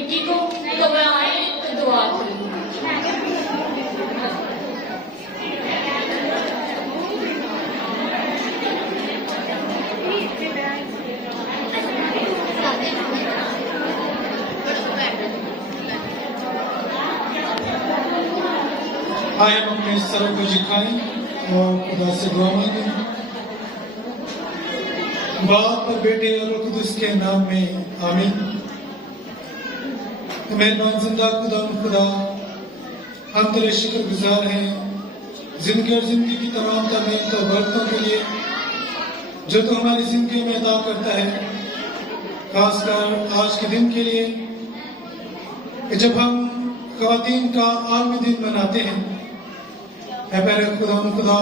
बेटी को घबराए तो दुआ करें। आए हम अपने सर को झुकाएं और खुदा से दुआ मांगें। बाप और बेटे और रूह कुदस के नाम में आमीन। मेहरबान जिंदा खुदा, हम तेरे शुक्रगुजार हैं जिंदगी और जिंदगी की तमाम नेमतों और बरकतों के लिए जो तू हमारी जिंदगी में अता करता है, खासकर आज के दिन के लिए जब हम ख़वातीन का आलमी दिन मनाते हैं। ऐ प्यारे खुदा,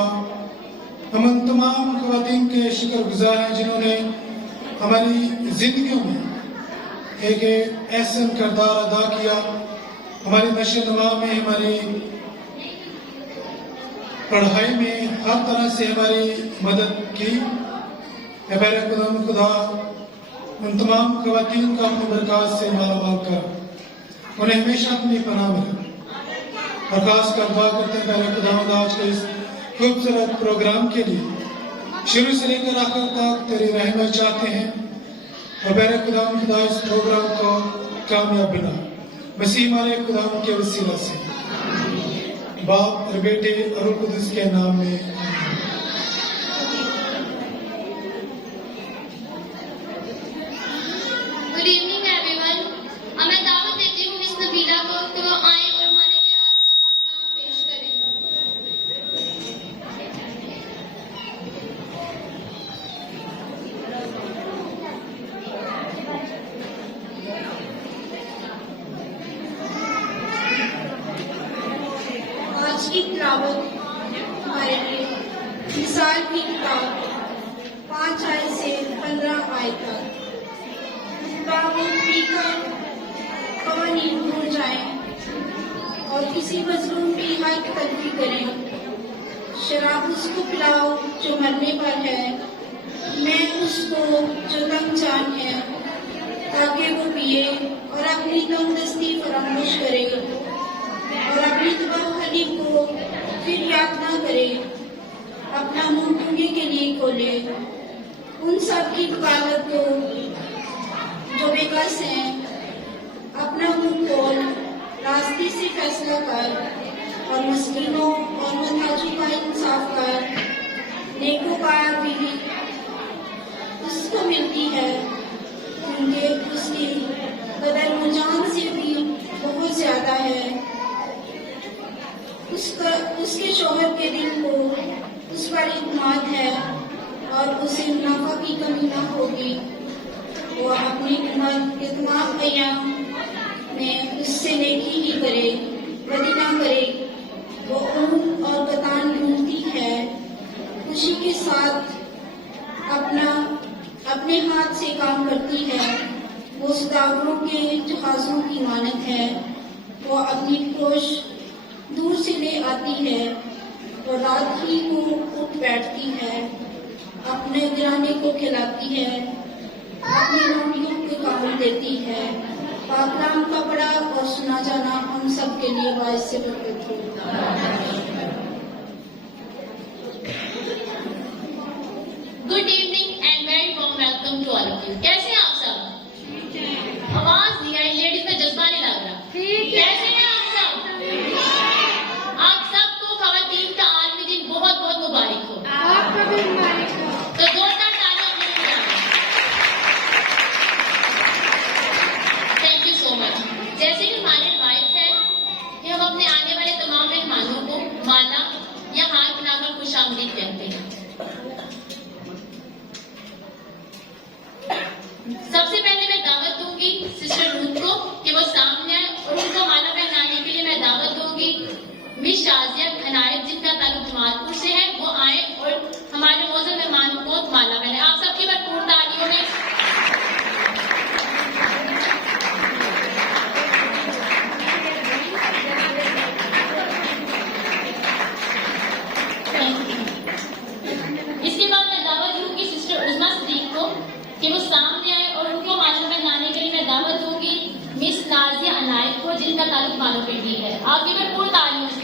हम उन तमाम ख़वातीन के शुक्रगुजार हैं जिन्होंने हमारी जिंदगियों में एक ऐसा किरदार अदा किया, हमारी नशो-नुमा में, हमारी पढ़ाई में हर तरह से हमारी मदद की। ऐ प्यारे खुदा, उन तमाम ख़वातीन का अपनी बरकत से मालामाल कर उन्हें हमेशा अपनी पनाह में और खास कर दुआ करते हैं प्यारे खुदावंद आज के इस खूबसूरत प्रोग्राम के लिए शुरू से लेकर आखिर तक तेरी रहमत चाहते हैं और प्यारे खुदावंद इस प्रोग्राम को कामयाब बना मसीह हमारे खुदावंद के वसीला से, बाप और बेटे और रूह कुदस के नाम में। Good evening everyone. मैं दावत देती हूँ मिस नबीला को कि वो आए और हमारे लिए आज का प्रोग्राम पेश करें। आज की तिलावत हमारे लिए मिसाल की किताब 5 आयत से 15 आयत तक। पीकर कवानीन भूल जाएं और किसी मजलूम की हक तलफी करें। शराब उसको पिलाओ जो मरने पर है, मैं उसको जो तंग-जान है, ताकि वो पिए और अपनी तंगदस्ती फरामोश करे और अपनी तबाही को फिर याद न करे, अपना मुंह ढूंढने के लिए खोले। उन सब की वकालत को जो बेकस हैं, अपना मुंह खोल, रास्ते से फैसला कर और मस्कीनों और मुहताजों का इंसाफ कर। नेकोकार भी उसको मिलती है, क्योंकि उसकी कदर मुजान से भी बहुत ज्यादा है। उसके शौहर के दिल को उस पर इत्मीनान है और उसे मुनाफा की कमी न होगी। वो अपनी उम्र के तमाम अय्याम में उससे नेकी ही करे, बदी ना करे। वो ऊन और कतान ढूंढती है, खुशी के साथ अपने हाथ से काम करती है। वो सौदागरों के जहाजों की मानत है। वो अपनी कोश दूर से ले आती है और रात ही को उठ बैठती है, अपने गिराने को खिलाती है, अपनी रोटियों को काम देती है। पाकलाम का पढ़ा और सुना जाना हम सब के लिए बाइस से बरकत हो। Good evening and very warm welcome to all of you. कैसे हैं आप सब? आवाज नहीं आई, लेडीज में जज्बा नहीं लग रहा। कैसे हैं आप सब? आप सबको ख़वातीन का आलमी दिन बहुत बहुत मुबारक हो। आपका भी मुबारक हो। तो जोरदार तालियां अपने लिए। Thank you so much. जैसे कि हमारी रिवायत है कि हम अपने आने वाले तमाम मेहमानों को माला या हार बनाकर खुशामदीद कहते हैं। सबसे पहले मैं दावत दूंगी सिस्टर रूथ को कि वो सामने आए और उनको माला पहनाने के लिए मैं दावत दूंगी मिस शाजिया अनायत जिनका ताल्लुक जमालपुर से है, वो आए और हमारे मौजूद मेहमान को माला पहनाए। आप सबकी भरपूर तालियों में। ताल्लुक मानो बेटी है। आपकी भरपूर तालियों से।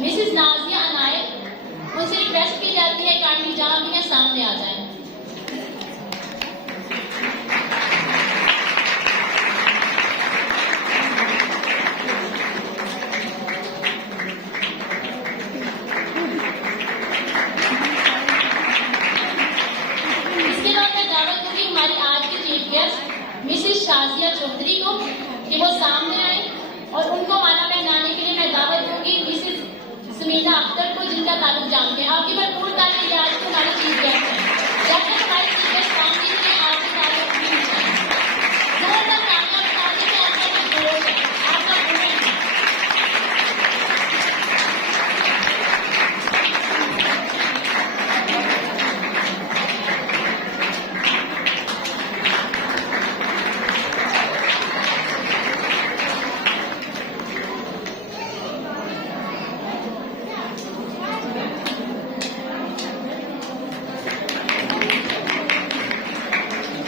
मिसेस नाजिया अनायत, उनसे रिक्वेस्ट की जाती है काइंडली जहां भी है सामने आ जाएं। इसके बाद मैं दावत दूंगी हमारी आज की chief guest Mrs Shazia Chaudhary को कि वो सामने आए और उनको माला पहनाने के लिए मैं दावत दूंगी मिसेस समीना अख्तर को, जिनका ताल्लुक जानते हैं। आपकी भरपूर तालियां आज को हमारी चीफ गेस्ट हैं। जब तक हमारी चीफ गेस्ट पहुंची है आपके ताल्लुक भी चाहिए। जोरदार तालियां बता दें कि आपका जो जोश है, आपका मूवमेंट है।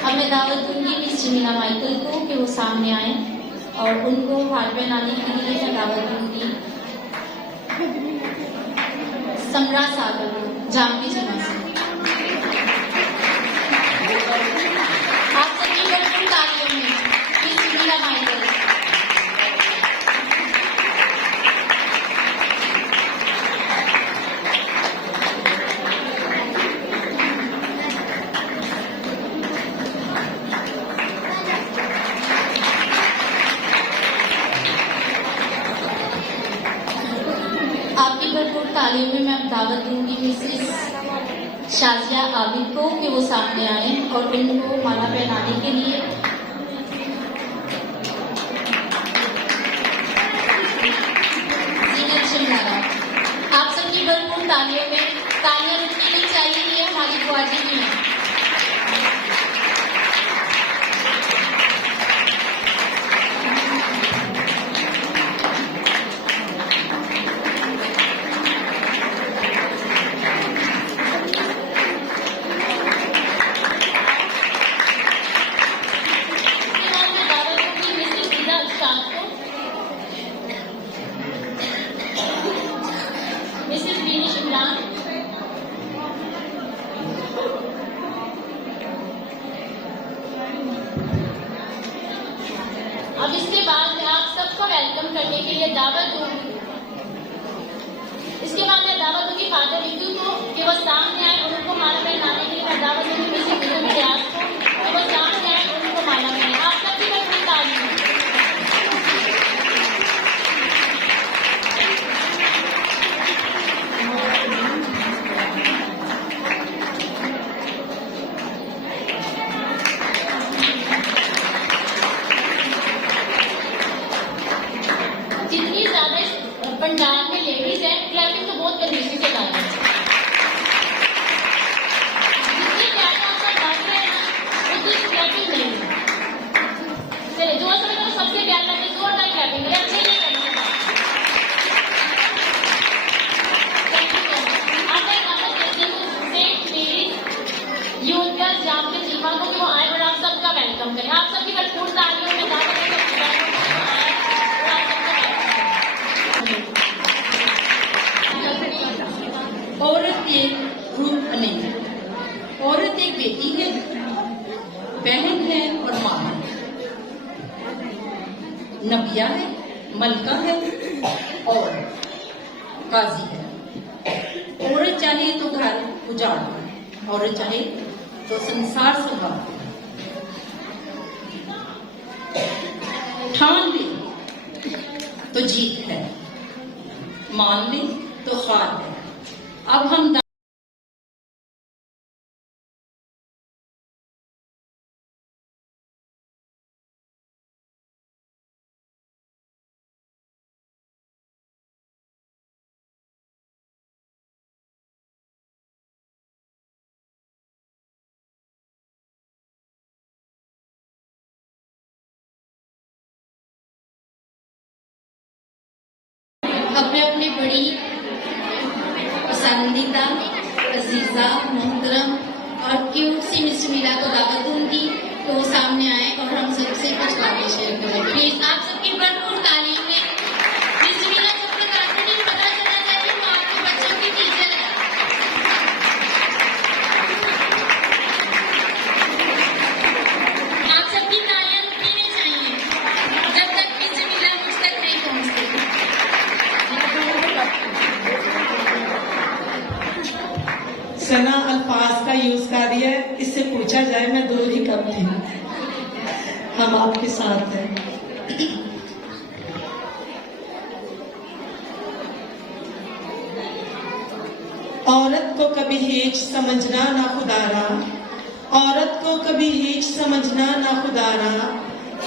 अब मैं दावत दूंगी मिस जमीला माइकल को कि वो सामने आए और उनको हार पहनाने के लिए मैं दावत दूंगी समरा सागर को, जामनी जिला से। आप सभी भरपूर तालियों में मिस जमीला माइकल। आपकी भरपूर तालियों में मैं अब दावत दूंगी मिसेस शाजिया आबिद को कि वो सामने आए और उनको माला पहनाने के लिए जीनत शिमलारा। आप सबकी भरपूर तालियों में तालियां रुकनी नहीं चाहिए, ये हमारी ख्वाहिश भी है। मिसेस बीनिश इमरान, अब इसके बाद मैं आप सबको वेलकम करने के लिए दावत दूंगी। इसके बाद मैं दावत दूंगी फादर रितु को कि वो सामने आए और उनको माला पहनाने के लिए मैं दावत दूंगी मिसेस बिजन रियाज को कि वो सामने आए और उनको माला पहनाए। आप सबकी भरपूर तालियां। जितनी ज्यादा इस पंडाल में लेडीज है, क्लैपिंग तो बहुत कंजूसी से करते हैं। जितनी ज्यादा आपका डांस है ना, उतनी क्लैपिंग नहीं है। चलिए जो समय तो सबसे प्यार लगता है जोरदार क्लैपिंग करें, अच्छे नहीं करना। Thank you so much. अब मैं दावत देती हूँ सेंट मेरीज यूथ गर्ल्स जाम के चीफा को कि वो आए और आप सबका वेलकम करें। आप सबकी भरपूर तालियों में दावत औरत एक रूप नहीं है, औरत एक बेटी है, बहन है और माँ है, नबिया है, मलका है और काजी है। औरत चाहे तो घर उजाड़ दे, औरत चाहे तो संसार संभाल दे। ठान ले तो जीत है, मान ले तो हार है। अब हम अपने अपने बड़ी पसंदीदा अजीजा मोहतरम और क्यूट सी मिस मीला को दावत दूंगी तो वो सामने आए और हम सबसे कुछ बातें शेयर करें। प्लीज आप सबकी भरपूर तालीम में मिस मीला जब तक आपको नहीं पता चला जाए वो आपके बच्चों की टीचर है। आप सबकी तालियां रुकनी चाहिए जब तक मिस मीला मुझ तक नहीं पहुंचती। सना अल्फाज का यूज कर रही है, इससे पूछा जाए मैं दूर ही कब थी। हम आपके साथ हैं। औरत को कभी हीच समझना ना खुदारा, औरत को कभी हीच समझना ना खुदारा,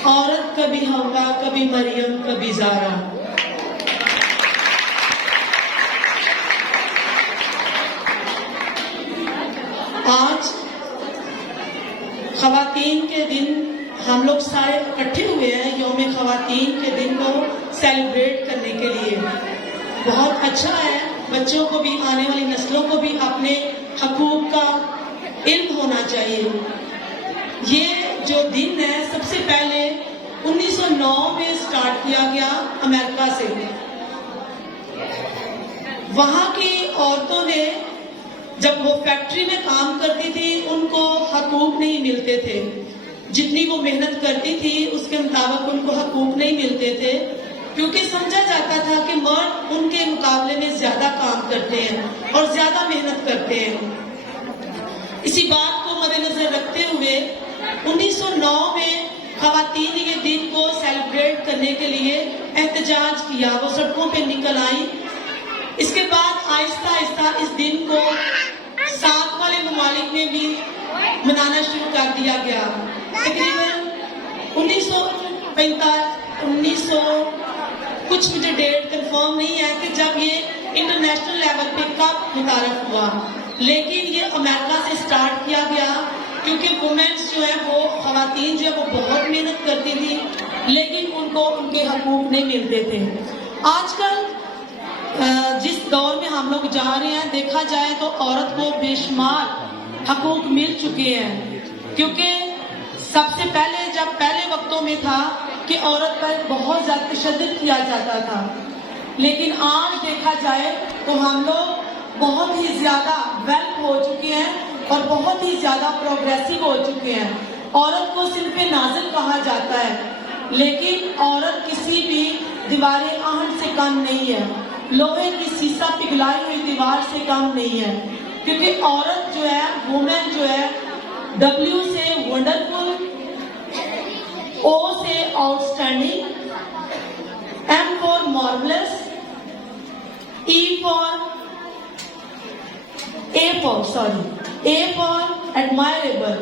औरत कभी हवा कभी मरियम कभी जारा। आज खवातीन के दिन हम लोग सारे इकट्ठे हुए हैं यौम खवातीन के दिन को सेलिब्रेट करने के लिए। बहुत अच्छा है, बच्चों को भी, आने वाली नस्लों को भी अपने हकूक का इल्म होना चाहिए। ये जो दिन है सबसे पहले 1909 में स्टार्ट किया गया अमेरिका से। वहां की औरतों ने जब वो फैक्ट्री में काम करती थी उनको हकूक नहीं मिलते थे, जितनी वो मेहनत करती थी उसके मुताबिक उनको हकूक नहीं मिलते थे, क्योंकि समझा जाता था कि मर्द उनके मुकाबले में ज्यादा काम करते हैं और ज्यादा मेहनत करते हैं। इसी बात को मद्देनजर रखते हुए 1909 में खवातीन ये दिन को सेलिब्रेट करने के लिए एहतजाज किया, वो सड़कों पे निकल आई। इसके बाद आहिस्ता आहिस्ता इस दिन को साथ वाले ममालिक में भी मनाना शुरू कर दिया गया। तकरीबन 1900 कुछ मुझे डेट कंफर्म नहीं है कि जब ये इंटरनेशनल लेवल पे कब मुतारफ हुआ, लेकिन ये अमेरिका से स्टार्ट किया गया क्योंकि वुमेन्स जो है वो खवातीन जो है वो बहुत मेहनत करती थी, लेकिन उनको उनके हकूक नहीं मिलते थे। आजकल जिस दौर में हम लोग जा रहे हैं, देखा जाए तो औरत को बेशुमार हकूक मिल चुके हैं, क्योंकि सबसे पहले जब पहले वक्तों में था कि औरत पर बहुत ज्यादा तशद्दुद किया जाता था, लेकिन आज देखा जाए तो हम लोग बहुत ही ज्यादा वेल हो चुके हैं और बहुत ही ज्यादा प्रोग्रेसिव हो चुके हैं। औरत को सिर्फ नाज़िल कहा जाता है, लेकिन औरत किसी भी दीवारे आहट से कम नहीं है, लोहे की सीसा पिघलाई हुई दीवार से कम नहीं है, क्योंकि औरत जो है, वुमेन जो है, W से वंडरफुल, O से outstanding, M for marvellous, A for admirable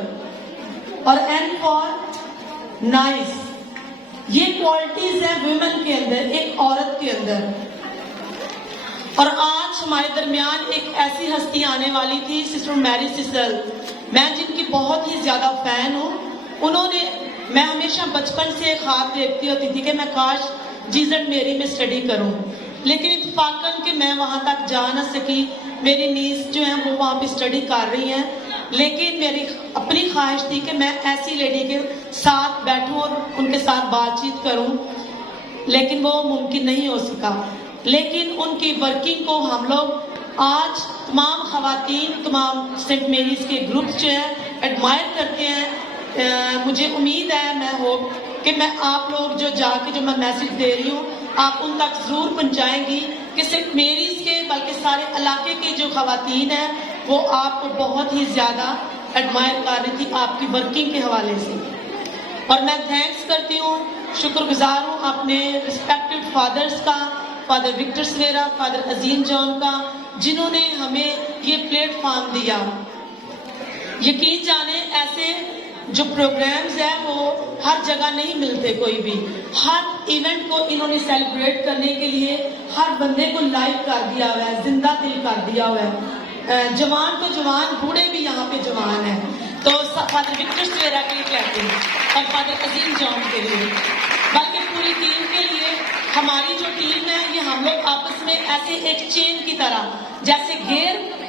और N फॉर नाइस। ये क्वालिटीज है वुमेन के अंदर, एक औरत के अंदर। और आज हमारे दरमियान एक ऐसी हस्ती आने वाली थी, सिस्टर मैरी सिसल, मैं जिनकी बहुत ही ज्यादा फैन हूँ। उन्होंने, मैं हमेशा बचपन से ख्वाब देखती होती थी कि मैं काश जीजट मेरी में स्टडी करूँ, लेकिन इत्तेफाकन कि मैं वहाँ तक जा न सकी। मेरी नीस जो है वो वहाँ पे स्टडी कर रही हैं, लेकिन मेरी अपनी ख्वाहिश थी कि मैं ऐसी लेडी के साथ बैठूं और उनके साथ बातचीत करूं, लेकिन वो मुमकिन नहीं हो सका। लेकिन उनकी वर्किंग को हम लोग आज तमाम खवातीन, तमाम सेंट मेरीज के ग्रुप्स जो है एडमायर करते हैं। मुझे उम्मीद है, मैं होप कि मैं आप लोग जो जाके जो मैं मैसेज दे रही हूँ आप उन तक जरूर पहुँचाएंगी कि सेंट मेरीज के बल्कि सारे इलाके की जो खवातीन हैं वो आपको बहुत ही ज्यादा एडमायर कर रही थी आपकी वर्किंग के हवाले से। और मैं थैंक्स करती हूँ, शुक्रगुजार हूँ अपने रिस्पेक्टेड फादर्स का, फादर विक्टर सवेरा, फादर अजीम जॉन का, जिन्होंने हमें ये प्लेटफॉर्म दिया। यकीन जाने ऐसे जो प्रोग्राम्स है वो हर जगह नहीं मिलते, कोई भी हर इवेंट को इन्होंने सेलिब्रेट करने के लिए हर बंदे को लाइव कर दिया हुआ है, जिंदा दिल कर दिया हुआ है। जवान तो जवान, बूढ़े भी यहाँ पे जवान है। तो फादर विक्टर सवेरा के लिए कहते हैं और फादर अजीम जॉन के लिए, बल्कि पूरी टीम के लिए, हमारी जो टीम है ये हम लोग आपस में ऐसे एक चेन की तरह, जैसे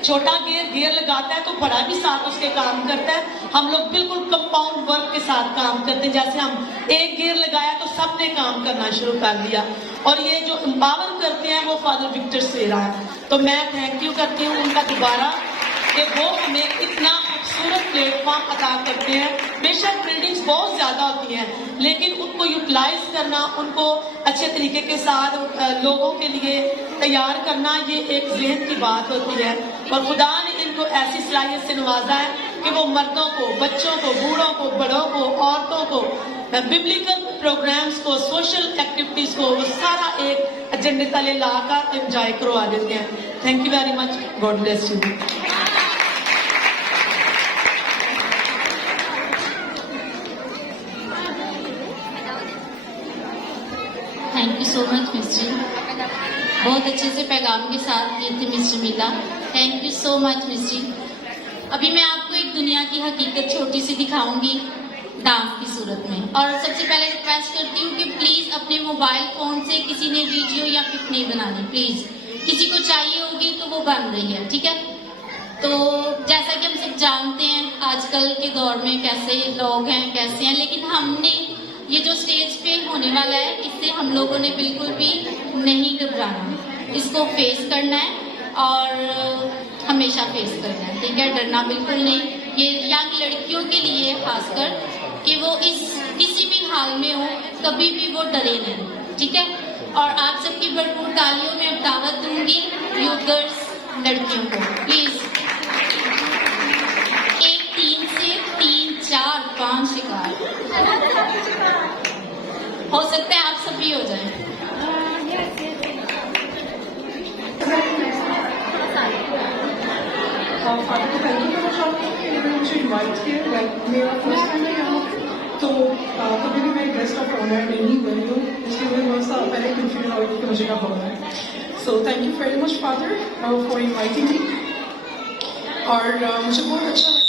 छोटा गियर लगाता है तो बड़ा भी साथ उसके काम करता है, हम लोग बिल्कुल कंपाउंड वर्क के साथ काम करते हैं। जैसे हम एक गियर लगाया तो सबने काम करना शुरू कर दिया, और ये जो एम्पावर करते हैं वो फादर विक्टर सेरा है। तो मैं थैंक यू करती हूँ उनका दोबारा कि वो हमें इतना खूबसूरत प्लेटफॉर्म अदा करते हैं। बेशक बिल्डिंग्स बहुत ज्यादा होती हैं, लेकिन उनको यूटिलाइज करना, उनको अच्छे तरीके के साथ लोगों के लिए तैयार करना, ये एक जहन की बात होती है। और खुदा ने इनको ऐसी सलाहियत से नवाजा है कि वो मर्दों को, बच्चों को, बूढ़ों को, बड़ों को, औरतों को, बिब्लिकल प्रोग्राम्स को, सोशल एक्टिविटीज को वो सारा एक एजेंडे तले लाकर एंजॉय करवा देते हैं। Thank you very much, God bless you. Thank you so much miss ji, बहुत अच्छे से पैगाम के साथ ये थे miss Jamila. Thank you so much miss ji. अभी मैं आपको एक दुनिया की हकीकत छोटी सी दिखाऊंगी डांस की सूरत में। और सबसे पहले रिक्वेस्ट करती हूँ कि प्लीज अपने मोबाइल फोन से किसी ने वीडियो या पिक नहीं बनानी, प्लीज। किसी को चाहिए होगी तो वो बन रही है, ठीक है। तो जैसा कि हम सब जानते हैं आजकल के दौर में कैसे लोग हैं, कैसे हैं, लेकिन हमने ये जो स्टेज पे होने वाला है इससे हम लोगों ने बिल्कुल भी नहीं घबराना, इसको फेस करना है और हमेशा फेस करना है, ठीक है। डरना बिल्कुल नहीं। ये यंग लड़कियों के लिए खासकर कि वो किसी भी हाल में हो, कभी भी वो डरे नहीं, ठीक है। और आप सबकी भरपूर तालियों में अब दावत दूंगी यूथ गर्ल्स लड़कियों को, प्लीज। 1 3 से 3 4 5 शिकार हो सकता है आप सभी हो जाए। फादर को थैंक यू करना चाहूँगी कि उन्होंने मुझे इन्वाइट किया। लाइक मेरा फर्स्ट टाइम है यहाँ, तो कभी भी मैं गेस्ट ऑफ ऑनर नहीं बनी हूँ, इसलिए मुझे बहुत सा पहले कन्फ्यूजन हो गई कि मुझे कब होना है। So thank you very much father for inviting me. और मुझे बहुत अच्छा लगा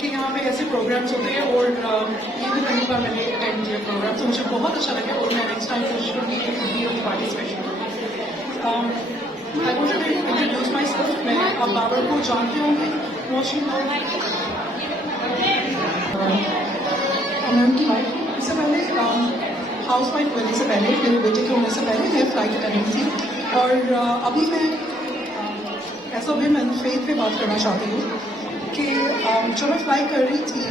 कि यहाँ पे ऐसे प्रोग्राम्स होते हैं, और ये भी पहली बार मैंने अटेंड किया प्रोग्राम, तो मुझे बहुत अच्छा लगा। और मैं नेक्स्ट टाइम कोशिश करूँगी participation. I want to introduce myself. मैं अब बाबर को जानते होंगे, मैम की वाइफ। इससे पहले हाउस वाइफ बनने से पहले, मेरे बेटे के होने से पहले मैं फ्लाइट अटेंडेंट थी। और अभी मैं एज अ वुमेन फेथ पे बात करना चाहती हूँ कि जब मैं फ्लाई कर रही थी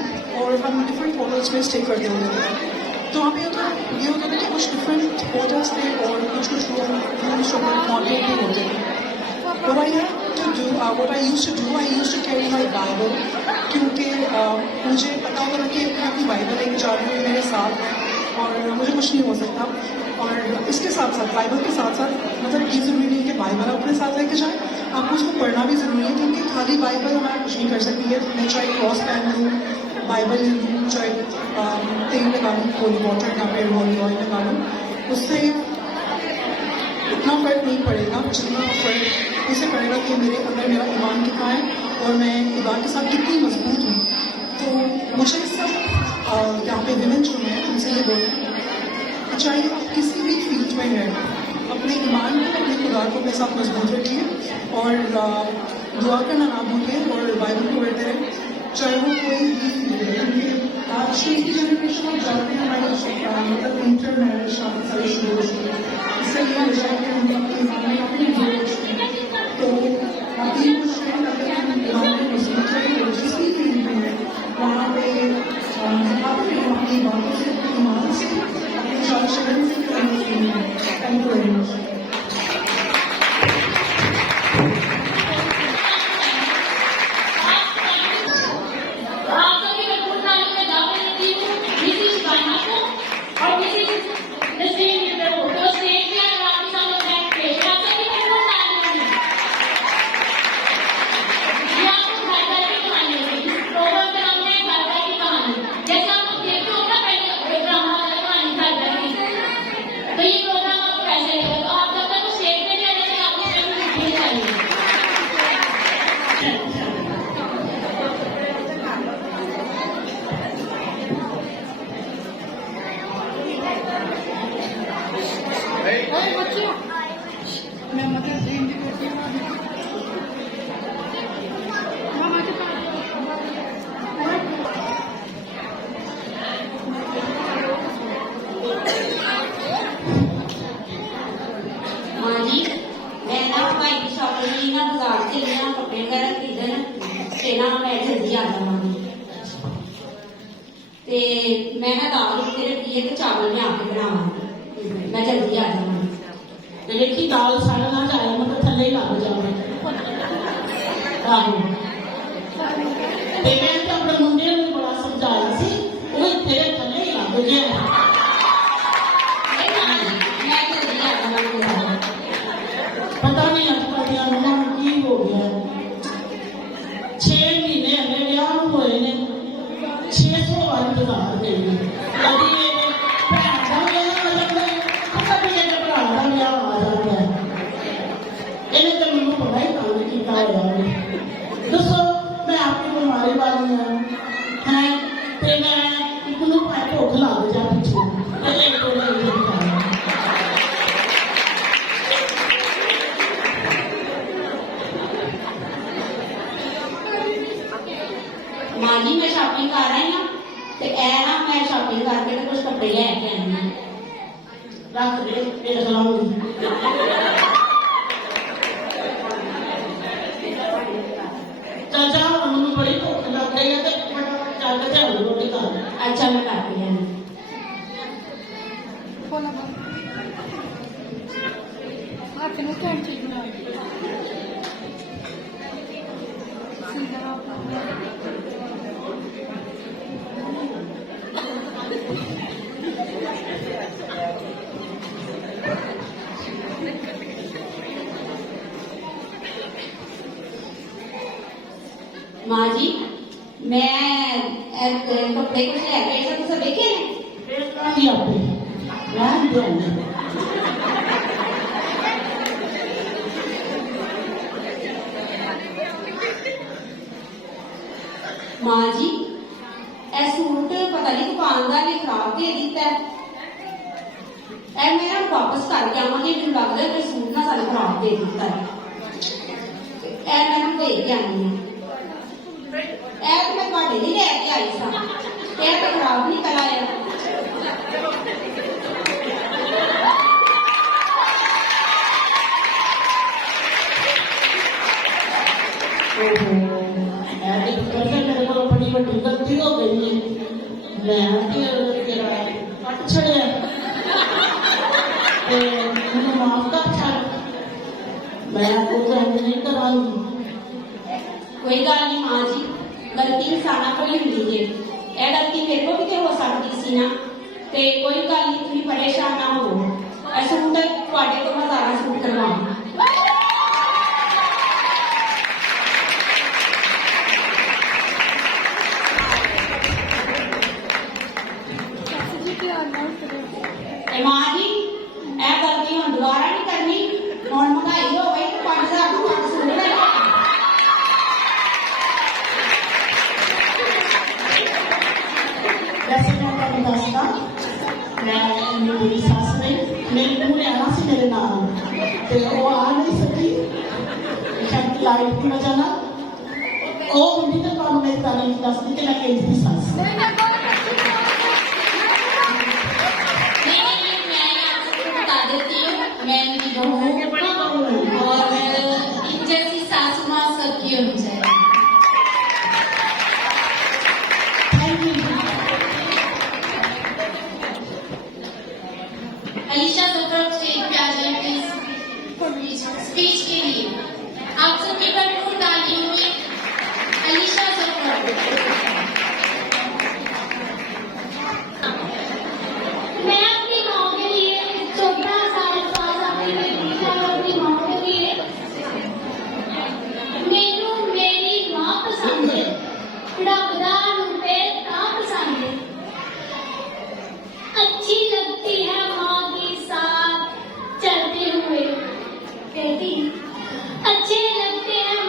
और हम डिफरेंट होटल्स में स्टे करते होते थे, तो वहाँ पे ये होता था कि कुछ डिफरेंट होटल्स थे और कुछ रूम्स मॉडल भी होते थे। What I used to do, I used to carry my Bible, क्योंकि मुझे पता होता था कि मैं अपनी बाइबल लेके जा रही हूँ मेरे साथ और मुझे कुछ नहीं हो सकता। और इसके साथ साथ बाइबल के साथ साथ मतलब ये ज़रूरी नहीं कि बाइबल अपने साथ लेके जाएं, आपको उसको पढ़ना भी ज़रूरी है, क्योंकि खाली बाइबल हमारा कुछ नहीं कर सकती है। मैं चाहे क्रॉस पहन लूँ, बाइबल ले लूँ, चाहे तेल लगा लूँ, होली वाटर या फिर होली ऑयल लगा लूँ, उससे इतना फर्क नहीं पड़ेगा जितना फर्क इससे पड़ेगा कि मेरे अंदर मेरा ईमान कितना है और मैं ईमान के साथ कितनी मजबूत हूँ। तो मुझे सब यहाँ पे विमेन जो हैं उनसे ये बोलूँ, चाहे आप किसी भी फील्ड में हैं, अपने ईमान को, अपने खुदा को अपने साथ मजबूत रखिए और दुआ करना ना भूलिए और बाइबल को पढ़ते रहें, चाहे वो कोई भी फील्ड है। क्योंकि आज की जनरेशन में जानते हैं हमारे मतलब इंटरनेट सारी शुरू हो चुकी है, इससे ये हो जाए कि हम अपने ईमान में अपनी जोश तो आप ये कुछ अगर हम ईमान में मजबूत रहें और जिस भी फील्ड में है वहाँ पे अपनी बातों से, अपने ईमान से, अपने चाल चलन से करने के लिए। Thank you very much. आप सभी भरपूर तालियों में दावत देती हूँ मिसेस बाना को और मिसेस नसीम को। तो स्टेज पे अगर आपके साथ बनावांगी, मैं जल्दी आ जावांगी। ਤੇ ਦੇਖੀ ਦਾਲ ਸੜ ਨਾ ਜਾਏ, ਮਤਲਬ ਥੱਲੇ ਹੀ ਲੱਗ ਜਾਵੇ। ਆਹੋ ਤੇ ਮੈਂ ਤਾਂ ਆਪਣੇ ਮੁੰਡੇ ਨੂੰ ਬੜਾ ਸਮਝਾਇਆ ਸੀ, ਉਹ ਤੇਰੇ ਥੱਲੇ ਹੀ ਲੱਗ ਗਿਆ। मैं जल्दी आ जावांगी। ਪਤਾ ਨਹੀਂ ਅੱਜ ਕੱਲ੍ਹ ਦੀਆਂ ਨੂੰਹਾਂ ਨੂੰ ਕੀ ਹੋ ਗਿਆ। 6 ਮਹੀਨੇ ਹਲੇ ਵਿਆਹ ਨੂੰ ਹੋਏ ਨੇ, 600 ਵਾਰ ਇੰਤਜ਼ਾਰ ਕਰੀ। ਕਦੀ ਇਹ ਭੈਣ ਦਾ ਵਿਆਹ ਆ ਜਾਂਦਾ ਹੈ, ਕਦੀ ਇਹ ਭਰਾ ਦਾ ਵਿਆਹ ਆ ਜਾਂਦਾ ਹੈ। ਇਹਨੇ ਤਾਂ ਮੈਨੂੰ ਬੜਾ ਹੀ ਤੰਗ ਕੀਤਾ ਹੋਇਆ ਹੈ। ਦੱਸੋ ਮੈਂ ਆਪਣੀ ਬਿਮਾਰੀ ਵਾਲੀ ਹਾਂ ਹੈ ਤੇ ਮੈਂ ਮੈਨੂੰ ਭੁੱਖ ਲੱਗ ਜਾ ਪਿੱਛੋਂ ਤੇ ਇਹ ਤੋਂ ਨਹੀਂ ਕਰਦਾ। मां जी मैं शॉपिंग कर रही हूँ, ते ऐ ना मैं शॉपिंग करके ते कुछ कपड़े लेके आनी हूँ। ਰੱਖ ਦੇ ਫਿਰ ਖਲਾਉਂਗੀ। ਚਾਚਾ ਮੈਨੂੰ ਬੜੀ ਭੁੱਖ ਲੱਗ ਗਈ ਹੈ ਤੇ ਚੱਲ ਕੇ ਤੇ ਰੋਟੀ ਖਾ ਲੈ। अच्छा मैं करके आनी। हथ में कैंची बना मां जी मैं कपड़े कुछ लेके आई सी, तुसें देखे ने? देखा आपे रहन देंगे। मां जी ए सूट पता नहीं दुकानदार ने खराब दे दिता है, ए मैं वापस करके आवांगी। मैनूं लगदा है कि सूट ना सानूं खराब दे दिता है, ए मैं दे के आनी है। ए तो मैं तुहाडे लिए लेके आई सा, ए तो खराब निकल आया। मेरे को बड़ी बड़ी गलती हो गई है, मैं तेरा कट छड़िया मैंने माफ कर छड़, मैं आपको नहीं कराऊंगी। कोई गल नहीं मां जी, गलती इंसाना को ही होंदी है, ए गलती मेरे को भी हो सकती सी ना, ते कोई गल नहीं, तुम परेशान ना हो। सूट तुहाडे तो मैं सारा सूट करवाऊंगी। मां जी ए गलती हम दोबारा नहीं करनी, हुण महंगाई हो गई तो 5000 तो घट सूट ले लो। वैसे मैं तुहानू दसदा, मैं मेरी सस ने मेरी नूंह ने आना सी मेरे नाल ते वो आ नहीं सकी शायद लाइट की वजह ना, वो हुंदी तो तुहानू मेरी तारीफ दसदी कि मैं किस सस मैं उनकी बहू और इन जैसी सासू माँ सबकी होनी चाहिए। अलीशा जफर स्टेज पे आ जाए प्लीज स्पीच के लिए। आप सबकी भरपूर ताली हुई। अलीशा जफर। मैं अपनी माँ के लिए 14 साल बाद अपनी बेटी और अपनी माँ के लिए मैनू मेरी माँ पसंद है, रबदा रूपे ता पसंद है। अच्छी लगती है माँ के साथ चलते हुए, कहती अच्छे लगते हैं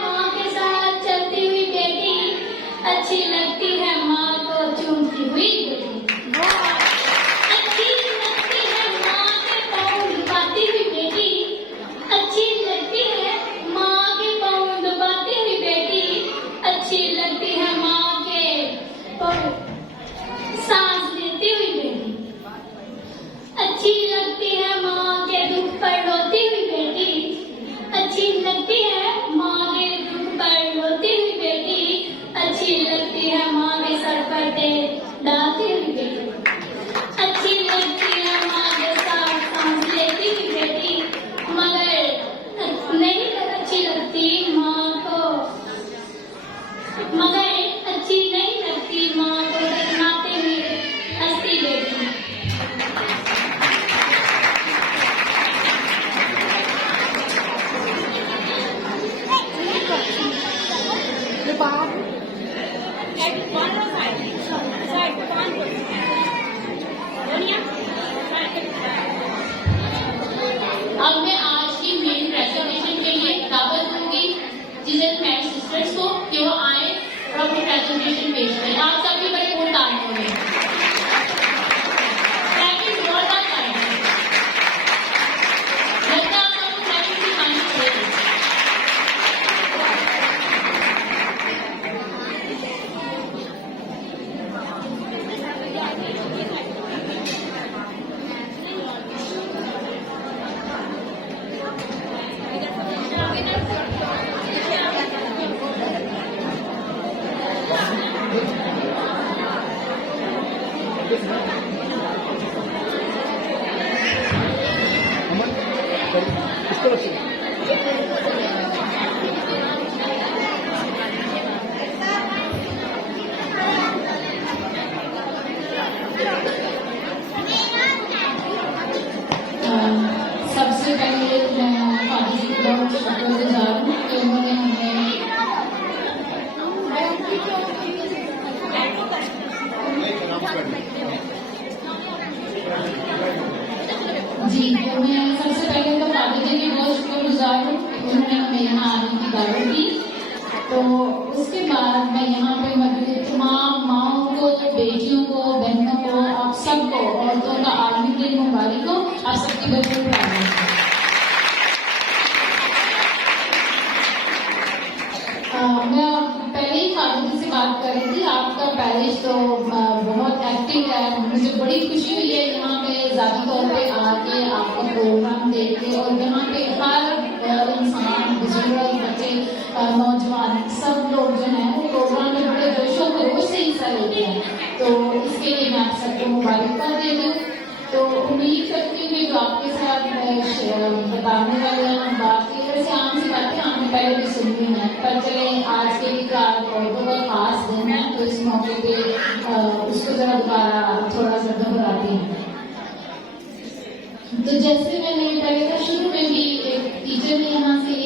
सबसे पहले मैं फादर जी को बहुत शुक्रगुजार हूँ कि उन्होंने हमें जी, तो मैं सबसे पहले तो फादर जी की बहुत शुक्रगुजार हूँ कि उन्होंने हमें यहाँ आने की दावत दी। तो उसके बाद मैं यहाँ पे मौजूद तमाम माओं को, बेटियों को, बहनों को, आप सबको, औरतों का आर्मी के मुबारक हो, आप सबकी बच्चों को मैं पहले ही फादर जी से बात कर रही थी। आपका पैरिश तो बहुत एक्टिव है, मुझे बड़ी खुशी हुई है यहाँ पे ज़ाती तौर पे आके आपका प्रोग्राम देख के, और यहाँ पे हर इंसान, बुजुर्ग, बच्चे, नौजवान, सब लोग जो हैं वो प्रोग्राम में बड़े जोशो खरोश से हिस्सा लेते हैं। तो इसके लिए मैं आप सबको मुबारकबाद दे दूँ। तो उम्मीद करती हूँ कि जो आपके साथ बताने वाले हैं बात की, वैसे आम सी बातें आपने पहले भी सुनी है, पर चले आज के भी औरतों का खास दिन है, तो इस मौके पे उसको जरा दोबारा थोड़ा सा दोहराते हैं। तो जैसे मैंने पहले था शुरू में भी एक टीचर ने यहाँ से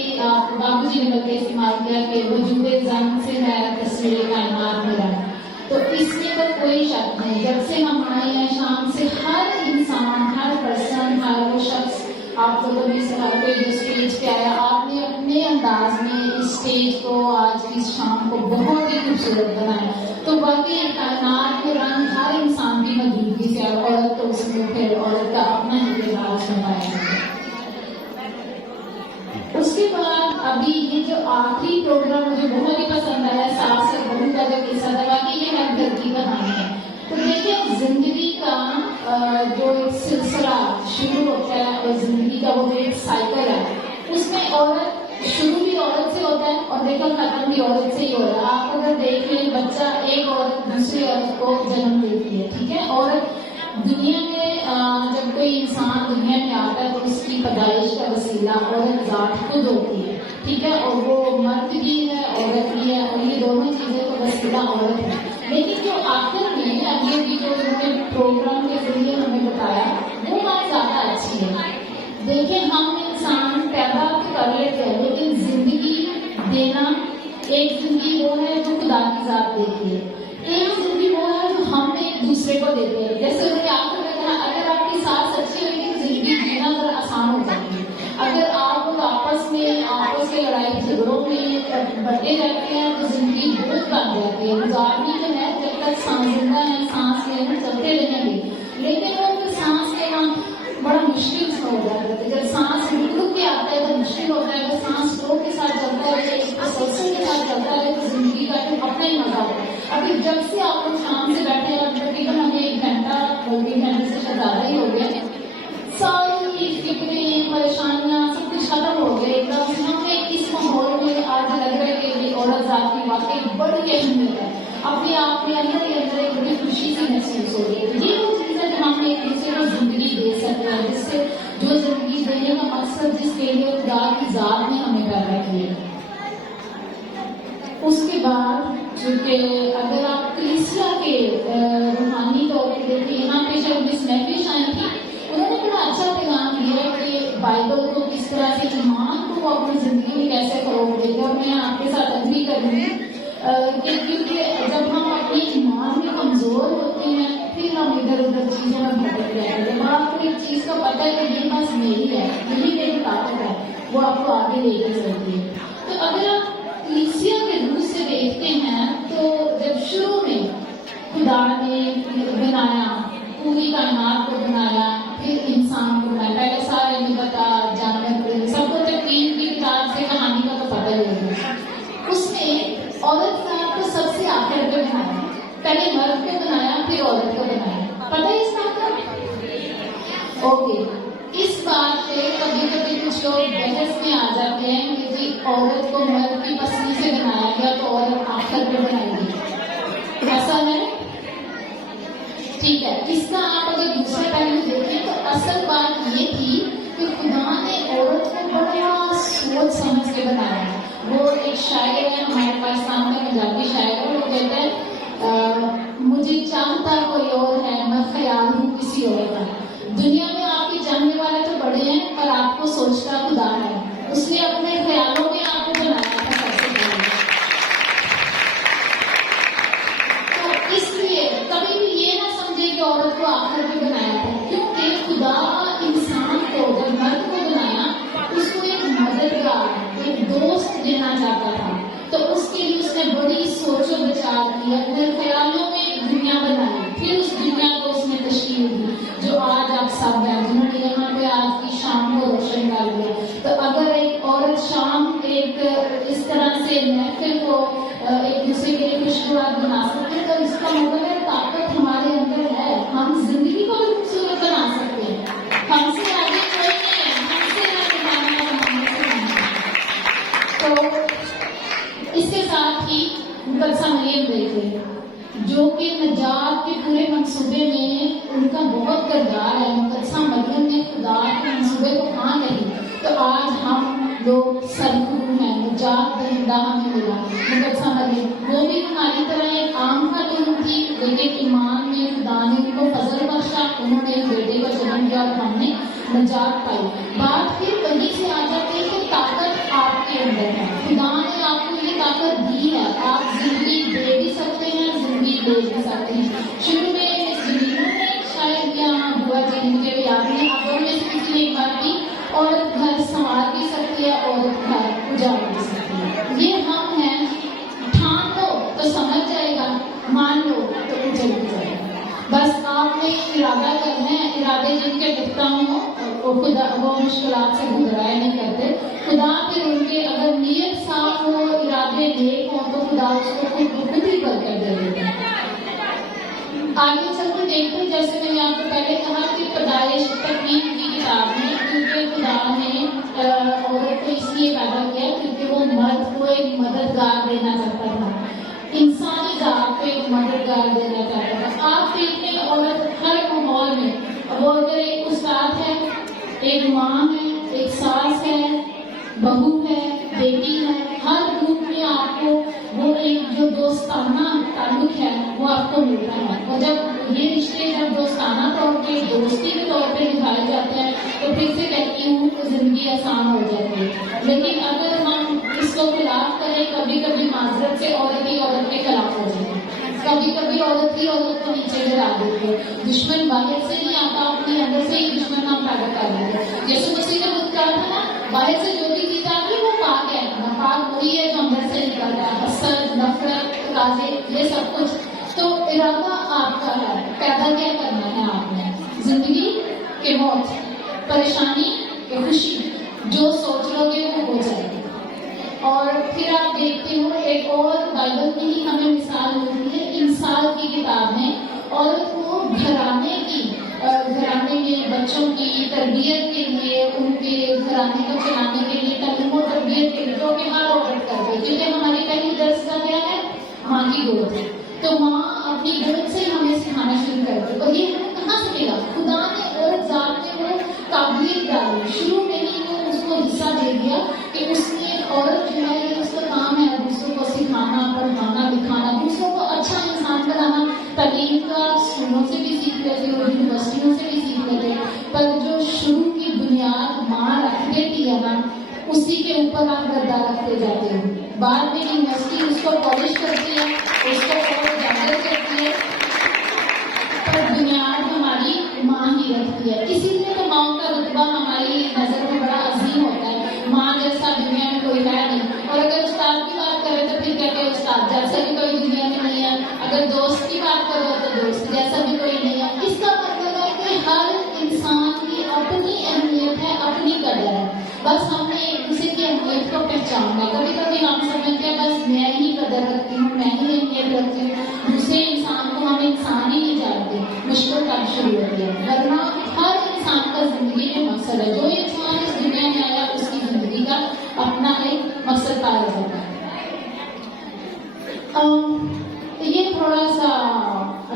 बाबू जी ने बल्कि इस्तेमाल किया कि वजूदे जंग से है तस्वीर कायनात मेरा, तो इसमें तो कोई शक नहीं। जब से हम आए हैं शाम से हर इंसान, हर पर्सन, हर वो शख्स, आप लोगों ने पे जो स्टेज पे आया, आपने अपने अंदाज में इस स्टेज को, आज की इस शाम को बहुत ही खूबसूरत बनाया। तो बाकी कायनात के रंग हर इंसान की मौजूदगी से, औरत तो उसमें फिर औरत का अपना ही लिबास बनाया। उसके बाद अभी ये जो आखिरी प्रोग्राम मुझे बहुत ही पसंद आया, सास से बहू का जो किस्सा था, बाकी ये हर घर की कहानी है। तो देखिए जिंदगी का जो एक सिलसिला शुरू होता है और जिंदगी का वो जो एक साइकिल है, उसमें औरत शुरू भी औरत से होता है और देखो खत्म भी औरत से ही हो रहा है। आप अगर देख लें, बच्चा एक औरत दूसरी औरत को जन्म देती है, ठीक है। औरत दुनिया में जब कोई इंसान दुनिया में आता है तो उसकी पैदाइश का वसीला औरत जात खुद होती है, ठीक है, और वो मर्द भी है, औरत भी है, और ये दोनों चीजें तो वसीला औरत है। लेकिन जो आखिर में अभी भी जो उन्होंने प्रोग्राम के जरिए हमें बताया, वो बात ज्यादा अच्छी है। देखिए हम इंसान पैदा तो कर लेते हैं, लेकिन जिंदगी देना, एक जिंदगी वो है जो खुदा की जात देती है, एक जिंदगी वो है जो हम एक दूसरे को देते हैं। जैसे उन्होंने आपको कहा, अगर आपकी सास अच्छी होगी तो जिंदगी जीना जरा आसान हो जाती है। अगर आप लोग आपस के लड़ाई झगड़ों में बटे रहते हैं तो जिंदगी बहुत बन जाती है। गुजारनी जो है, जब तक सांस जिंदा है, सांस लेना चलते रहेंगे, लेकिन वो फिर सांस लेना बड़ा मुश्किल से हो जाता है। जब सांस रुक के आता है तो मुश्किल होता है, अगर सांस फ्लो के साथ चलता है, तसल्सल के साथ चलता है, तो जिंदगी का तो अपना ही मजा होता है। अभी जब से आप लोग शाम से बैठे हैं, तकरीबन हमें 1 घंटा, 2 घंटे से ज्यादा ही हो गया, सारी फिक्रें, परेशानियां सब कुछ खत्म हो गए एकदम। हमें इस माहौल में आज लग रहा है कि औरत जात की वाकई बड़ी अहमियत है, अपने आप में अंदर ही अंदर एक बड़ी खुशी सी महसूस हो रही है। ये वो चीज है जो हमें एक दूसरे को जिंदगी दे सकते हैं, जिससे जो जिंदगी देने का मकसद जिसके लिए खुदा की जात ने हमें पैदा किया। उसके बाद चूंकि अगर आप कलीसिया के रूहानी तौर पर देखिए, यहाँ पे जब मिस महफिल आई थी, उन्होंने बड़ा अच्छा पैगाम दिया कि बाइबल को किस तरह से, ईमान को अपनी जिंदगी में कैसे फरोग देते, और मैं आपके साथ अग्री करूंगी क्योंकि जब हम अपने ईमान में कमजोर होते हैं फिर हम इधर उधर चीजों में भटक जाते हैं। जब आपको एक चीज का पता है कि ये बस मेरी है, यही मेरी ताकत है, वो आपको आगे लेके चलती है। तो अगर आप कलीसिया के रूप से देखते हैं तो जब शुरू में खुदा ने बनाया, पूरी कायनात को बनाया, फिर इंसान को बनाया, पहले सारे निबता जानवर सबको तकवीन की किताब से कहानी का तो पता ही होगा। उसमें औरत को सबसे आखिर पे बनाया, पहले मर्द को बनाया, फिर औरत को बनाया। पता है इस बात का? ओके, इस बात पे कभी कभी कुछ लोग बहस में आ जाते हैं कि जी औरत को मर्द की पसंद से बनाया गया तो औरत आखिर पे बनाएगी, ऐसा है? ठीक है, इसका आप अगर दूसरे पहलू देखें तो असल बात ये थी कि खुदा ने औरत को बड़ा सोच समझ के बनाया। वो एक शायर है हमारे पाकिस्तान में, पंजाबी शायर है, वो कहते हैं मुझे चाहता कोई और है, मैं ख्याल हूँ किसी और का। दुनिया में आपकी जानने वाला तो सोचता खुदा है, उसने अपने ख्यालों में आपको बनाया था सबसे पहले। तो इसलिए कभी भी ये ना समझे कि औरत को आखिर में बनाया था, क्योंकि खुदा इंसान को जब मर्द को बनाया उसको एक मददगार, एक दोस्त देना चाहता था। तो उसके लिए उसने बड़ी सोचो विचार की, अपने ख्यालों में एक दुनिया बनाई, फिर उस दुनिया को उसने तशकील दी जो आज आप सब हैं, जिन्होंने यहाँ पे आज की शाम को रोशन कर दिया। तो अगर एक औरत शाम एक इस तरह से महफिल को एक दूसरे के लिए खुशगवार बना सकते हैं, तो इसका मतलब है ताकत हमारे अंदर है, हम जिंदगी को भी खूबसूरत बना सकते हैं। हमसे आगे कोई नहीं है, हमसे तो इसके साथ ही मुकद्दसा मरियम देखे, जो कि नजात के पूरे मंसूबे में उनका बहुत किरदार है। मुकद्दसा मरियम ने खुदा के मंसूबे को हाँ कही, तो आज हम लोग सरखुम हैं, नजात दहिंदा हमें मिला। मुकद्दसा मरियम वो भी हमारी तरह एक आम खातून थी, लेकिन ईमान में खुदा ने उनको फजल बख्शा, उन्होंने एक बेटे को जन्म दिया और हमने नजात पाई। बात फिर वहीं से आ जाती है कि ताकत आपके अंदर है, खुदा ने आपको ये ताकत दी है, आप जिंदगी दे भी सकते हैं, जिंदगी ले भी सकते हैं। शुरू में इस जमीनों में शायद यहाँ हुआ जी, मुझे भी याद नहीं, आप में से किसी ने एक बात की, औरत घर संवार भी सकती है, औरत घर उजाड़ भी सकती है। ये हम हैं, ठान लो तो समझ जाएगा, मान लो तो उजड़ भी जाएगा। बस आपने इरादा करना है, इरादे जिनके दिखता हो वो खुदा वो मुश्किलात से गुजराया नहीं करते। खुदा फिर उनके अगर नीयत साफ हो, इरादे नेक हो, तो खुदा उसको खुद ही बरकत दे देता है। आगे चलकर देखते हैं, जैसे मैंने आपको पहले कहा कि पैदाइश तकनीक की किताब में, क्योंकि खुदा ने औरत को इसलिए पैदा किया क्योंकि वो मर्द को एक मददगार देना चाहता था, इंसानी जात को एक मददगार देना चाहता था। आप देखते हैं औरत हर माहौल में, वो अगर एक उस्ताद है, एक माँ है, एक सास है, बहू है, बेटी है, हर रूप में आपको वो एक जो दोस्ताना ताल्लुक है वो आपको मिलता है। और जब ये रिश्ते जब दोस्ताना तौर पे, दोस्ती के तौर पे निभाए जाते हैं, तो फिर से कहती हूँ तो जिंदगी आसान हो जाती है। लेकिन अगर हम इसको खिलाफ करें, कभी कभी माजरत से औरत ही औरत के खिलाफ हो जाती है, कभी कभी औरत ही औरत को नीचे गिरा देती है। दुश्मन बाहर से नहीं आता, अपने अंदर से ही दुश्मन हम पैदा कर लेते हैं। यीशु मसीह ने खुद कहा था ना, बाहर से जो भी चीज आती है वो पाक है, नापाक वही है जो अंदर से निकलता है, हसद, नफरत, ताजे, ये सब कुछ। तो इरादा आपका है, पैदा क्या करना है आपने, जिंदगी के मौत, परेशानी के खुशी, जो सोच लोगे वो हो जाएगी। और फिर आप देखते हो एक और बाइबल में ही हमें मिसाल मिलती है, इंसाल की किताब में औरत को घराने में बच्चों की तरबियत के लिए, उनके घराने को चलाने के लिए, तालीम और तरबियत के लिए, जो कि हर औरत करती है, क्योंकि हमारी पहली दरसा क्या है, माँ की गोद। तो माँ अपनी गोद से हमें सिखाना शुरू करती है, और ये हमें कहाँ से मिला, खुदा ने औरत जात में वो काबिलियत डाली, शुरू में ही वो उसको हिस्सा दे दिया कि उसने औरत जो है उसका काम है दूसरों को सिखाना, पढ़ाना, लिखाना, दूसरों को अच्छा इंसान बनाना। तालीम का स्कूलों से भी सीख लेते और यूनिवर्सिटियों से भी सीख लेते, पर जो शुरू की बुनियाद माँ रख देती है ना, उसी के ऊपर आप गद्दा रखते जाते हो। बाद में यूनिवर्सिटी उसको पॉलिश करती है, उसको और ज्यादा करती है, पर बुनियाद हमारी माँ ही रखती है। इसीलिए तो माँ का रुतबा हमारी नजर में बड़ा अजीम होता है, माँ जैसा दुनिया में कोई है नहीं। और अगर उस्ताद की बात करें तो फिर कहते हैं उस्ताद जैसा भी कोई दुनिया में नहीं है, अगर दोस्त की बात करो तो दोस्त जैसा भी कोई नहीं है। इसका मतलब है कि हर इंसान की अपनी अहमियत है, अपनी कदर है, बस हमने एक दूसरे की अहमियत को पहचानना। कभी कभी हम समझते हैं बस मैं ही कदर रखती हूँ, मैं ही अहमियत रखती हूँ, दूसरे इंसान को हम इंसान ही नहीं जानते। मुश्किल तब शुरू होती है, वरना हर इंसान का जिंदगी में मकसद है। जो इंसान इस दुनिया में आया उसकी जिंदगी का अपना एक मकसद पाया जाता है। ये थोड़ा सा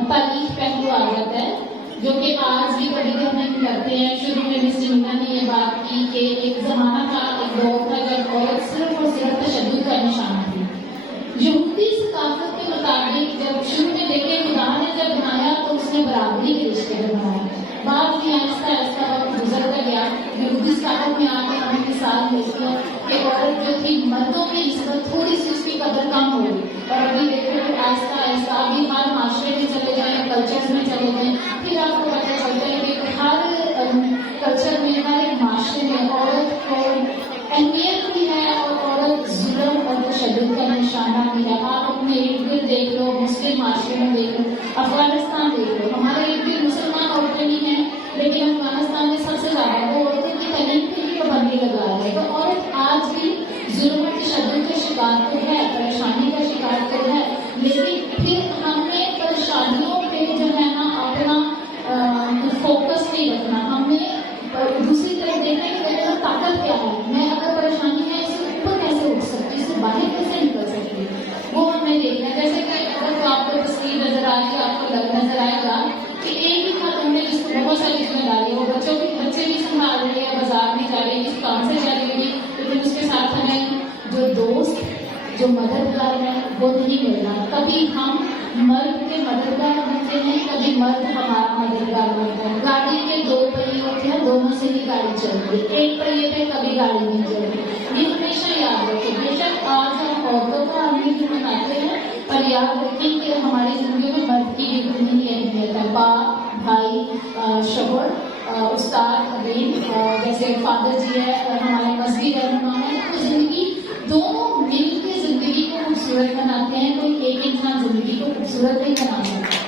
तारीख पहलू आ जाता है, जो कि आज भी कभी कभी हम करते हैं। शुरू में मिस मीना ने ये बात की कि एक जमाना था, एक दौर था जब औरत सिर्फ और सिर्फ तशद्दुद का निशान थी। यहूदी सकाफत के मुताबिक जब शुरू में देखे खुदा ने जब बनाया तो उसने बराबरी के रिश्ते बनाए। बाद में आहिस्ता आहिस्ता वक्त गुजरता गया, यहूदी सकाफत में आके मिसाल देती है कि औरत जो थी मर्दों की निस्बत थोड़ी सी उसकी कदर कम हो गई, और अभी देखो कि आहिस्ता आहिस्ता अभी हर माशरे में चले जाए, कल्चर में चले जाए, फिर आपको पता चलता है कि हर कल्चर में, हर एक माशरे में औरत को अहमियत भी है और औरत जुल्म और तशद्दुद का निशाना भी है। आप अपने इर्द गिर्द देख लो, मुस्लिम माशरे में देख लो, अफगानिस्तान देख लो, हमारे इर्द गिर्द मुसलमान औरतें ही हैं, लेकिन अफगानिस्तान में सबसे ज्यादा वो औरतों की तलीम के लिए पाबंदी लगा रहे हैं। तो औरत आज भी जुल्म और तशद्दुद का शिकार तो है, परेशानी का शिकार तो है, लेकिन फिर हमने परेशानियों पे जो है ना अपना फोकस नहीं रखना, हमने दूसरी तरफ देखना कि मेरे में ताकत क्या है, मैं अगर परेशानी है इससे ऊपर कैसे उठ सकती हूँ, इससे बाहर कैसे निकल सकती हूँ, वो हमें देखना है। जैसे कि अगर तो आपको तस्वीर नजर आ रही है, आपको नजर आएगा कि एक ही खातून ने जिसको बहुत सारी जिम्मेदारी है, वो बच्चे भी संभाल रही है, बाजार में जा रही है, किसी काम से जा रही होगी, लेकिन उसके साथ हमें जो दोस्त, जो मददगार है वो नहीं मिलना। कभी हम मर्द के मददगार बनते हैं, कभी मर्द हमारा मददगार बनता है। गाड़ी के दो पहिए होते हैं, दोनों से ही गाड़ी चलती है, एक पहिए पे कभी गाड़ी नहीं चलती। ये हमेशा याद रखें। बेशक आज हम औरतों का अमीर मनाते हैं, पर याद रखें कि हमारी जिंदगी में मर्द की भी इतनी ही अहमियत है। बाप, भाई, शोहर, उस्ताद, अबीन, जैसे फादर जी है, हमारे मजहबी रहनुमा है, तो जिंदगी दोनों मिलकर जिंदगी को खूबसूरत बनाते हैं। कोई एक इंसान जिंदगी को खूबसूरत नहीं बना सकता।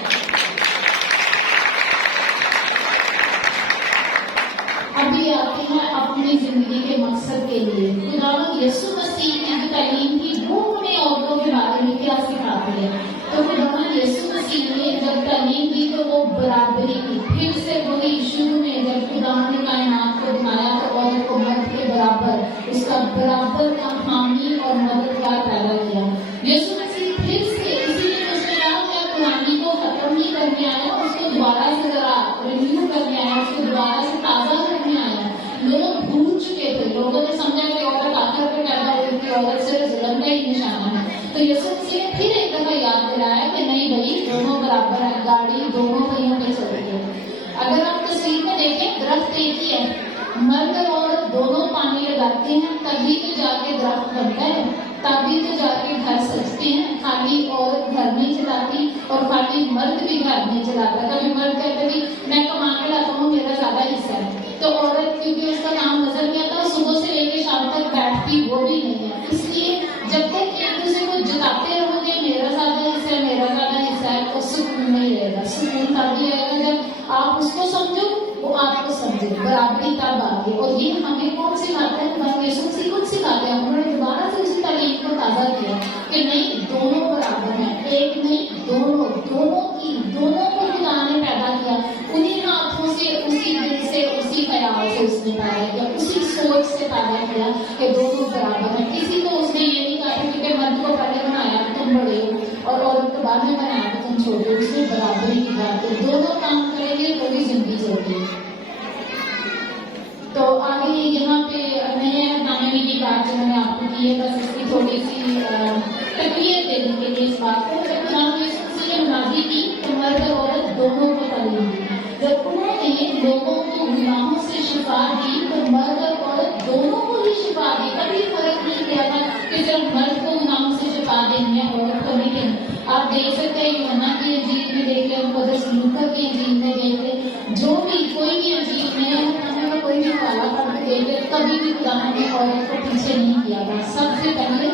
अभी आते हैं अपनी जिंदगी के मकसद के लिए। खुदावंद यीशु मसीह की जो तालीम थी वो हमें औरतों के बारे में क्या सिखाती है। तो खुदावंद यीशु मसीह ने जब तालीम दी तो वो बराबरी की, फिर से वही शुरू में जब खुदावंद ने कायनात को बनाया तो औरत को मर्द के बराबर, उसका बराबर का हामी और मददगार पैदा किया। यीशु मसीह फिर से इसीलिए उसने कहा कि पुरानी को खत्म नहीं करने आया, उसको दोबारा से जरा रिन्यू करने आया, उसको दोबारा से ताजा करने आया। लोग भूल चुके थे, लोगों ने समझा कि औरत आखिर पे पैदा हुई थी, औरत से जुल्म का ही निशाना है। तो यीशु मसीह ने फिर एक दफा याद दिलाया कि नहीं भाई, दोनों बराबर है, गाड़ी दोनों पहियों पे चलती है। अगर आप तस्वीर में देखें, दरख्त एक ही है, मर्द और औरत दोनों पानी लगाते हैं तभी तो जाके दरख्त बनता है, तभी तो जाके घर सजते हैं। खाली औरत घर नहीं चलाती और खाली मर्द भी घर नहीं चलाता। कभी मर्द कहते भी मैं कमा के लाता हूँ, मेरा ज्यादा हिस्सा है, तो औरत क्योंकि उसका काम नजर नहीं आता, सुबह से लेकर शाम तक बैठती वो भी नहीं है। इसलिए जब तक एक दूसरे को जताते रहोगे मेरा ज्यादा हिस्सा है, मेरा ज्यादा हिस्सा है, तो सुकून नहीं रहेगा। सुकून तभी आएगा जब आप उसको समझो, वो आपको समझे, बराबरी तब आगे। और ये हमें कौन सिखाता है? हम यीशु मसीह खुद सिखाते हैं। उन्होंने दोबारा से उसी तालीम को ताजा किया कि नहीं, दोनों बराबर हैं, एक नहीं दोनों, दोनों को खुदा ने पैदा किया, उन्हीं हाथों से, उसी दिल से, उसी ख्याल से उसने पैदा किया, उसी सोच से पैदा किया कि दोनों बराबर हैं। किसी को उसने ये नहीं कहा क्योंकि मर्द को पहले बनाया तुम बड़े हो और औरत को बाद में बनाया तुम छोटे। उसने बराबरी की बात है, दोनों काम करेंगे पूरी जिंदगी चलती है। तो आगे यहाँ पे नए हटाने की बात जो मैंने आपको की है, बस इसकी थोड़ी सी तकलीफ देने के लिए इस बात को मुनादी की तो मर्द और औरत दोनों को तालीम दी। जब उन्होंने लोगों को गुनाहों से शिफा दी तो मर्द और औरत दोनों को ही शिफा दी। कभी फर्क नहीं किया था कि सिर्फ मर्द को गुनाहों से शिफा देनी है, औरत को नहीं देनी। आप देख सकते हैं यूहन्ना की इंजील में देख लें, मुक़द्दस लूका की इंजील में देख लें, जो भी कोई भी इंजील में कोई भी वाला पढ़ के देख लें, कभी भी खुदा ने औरत को पीछे नहीं किया था। सबसे पहले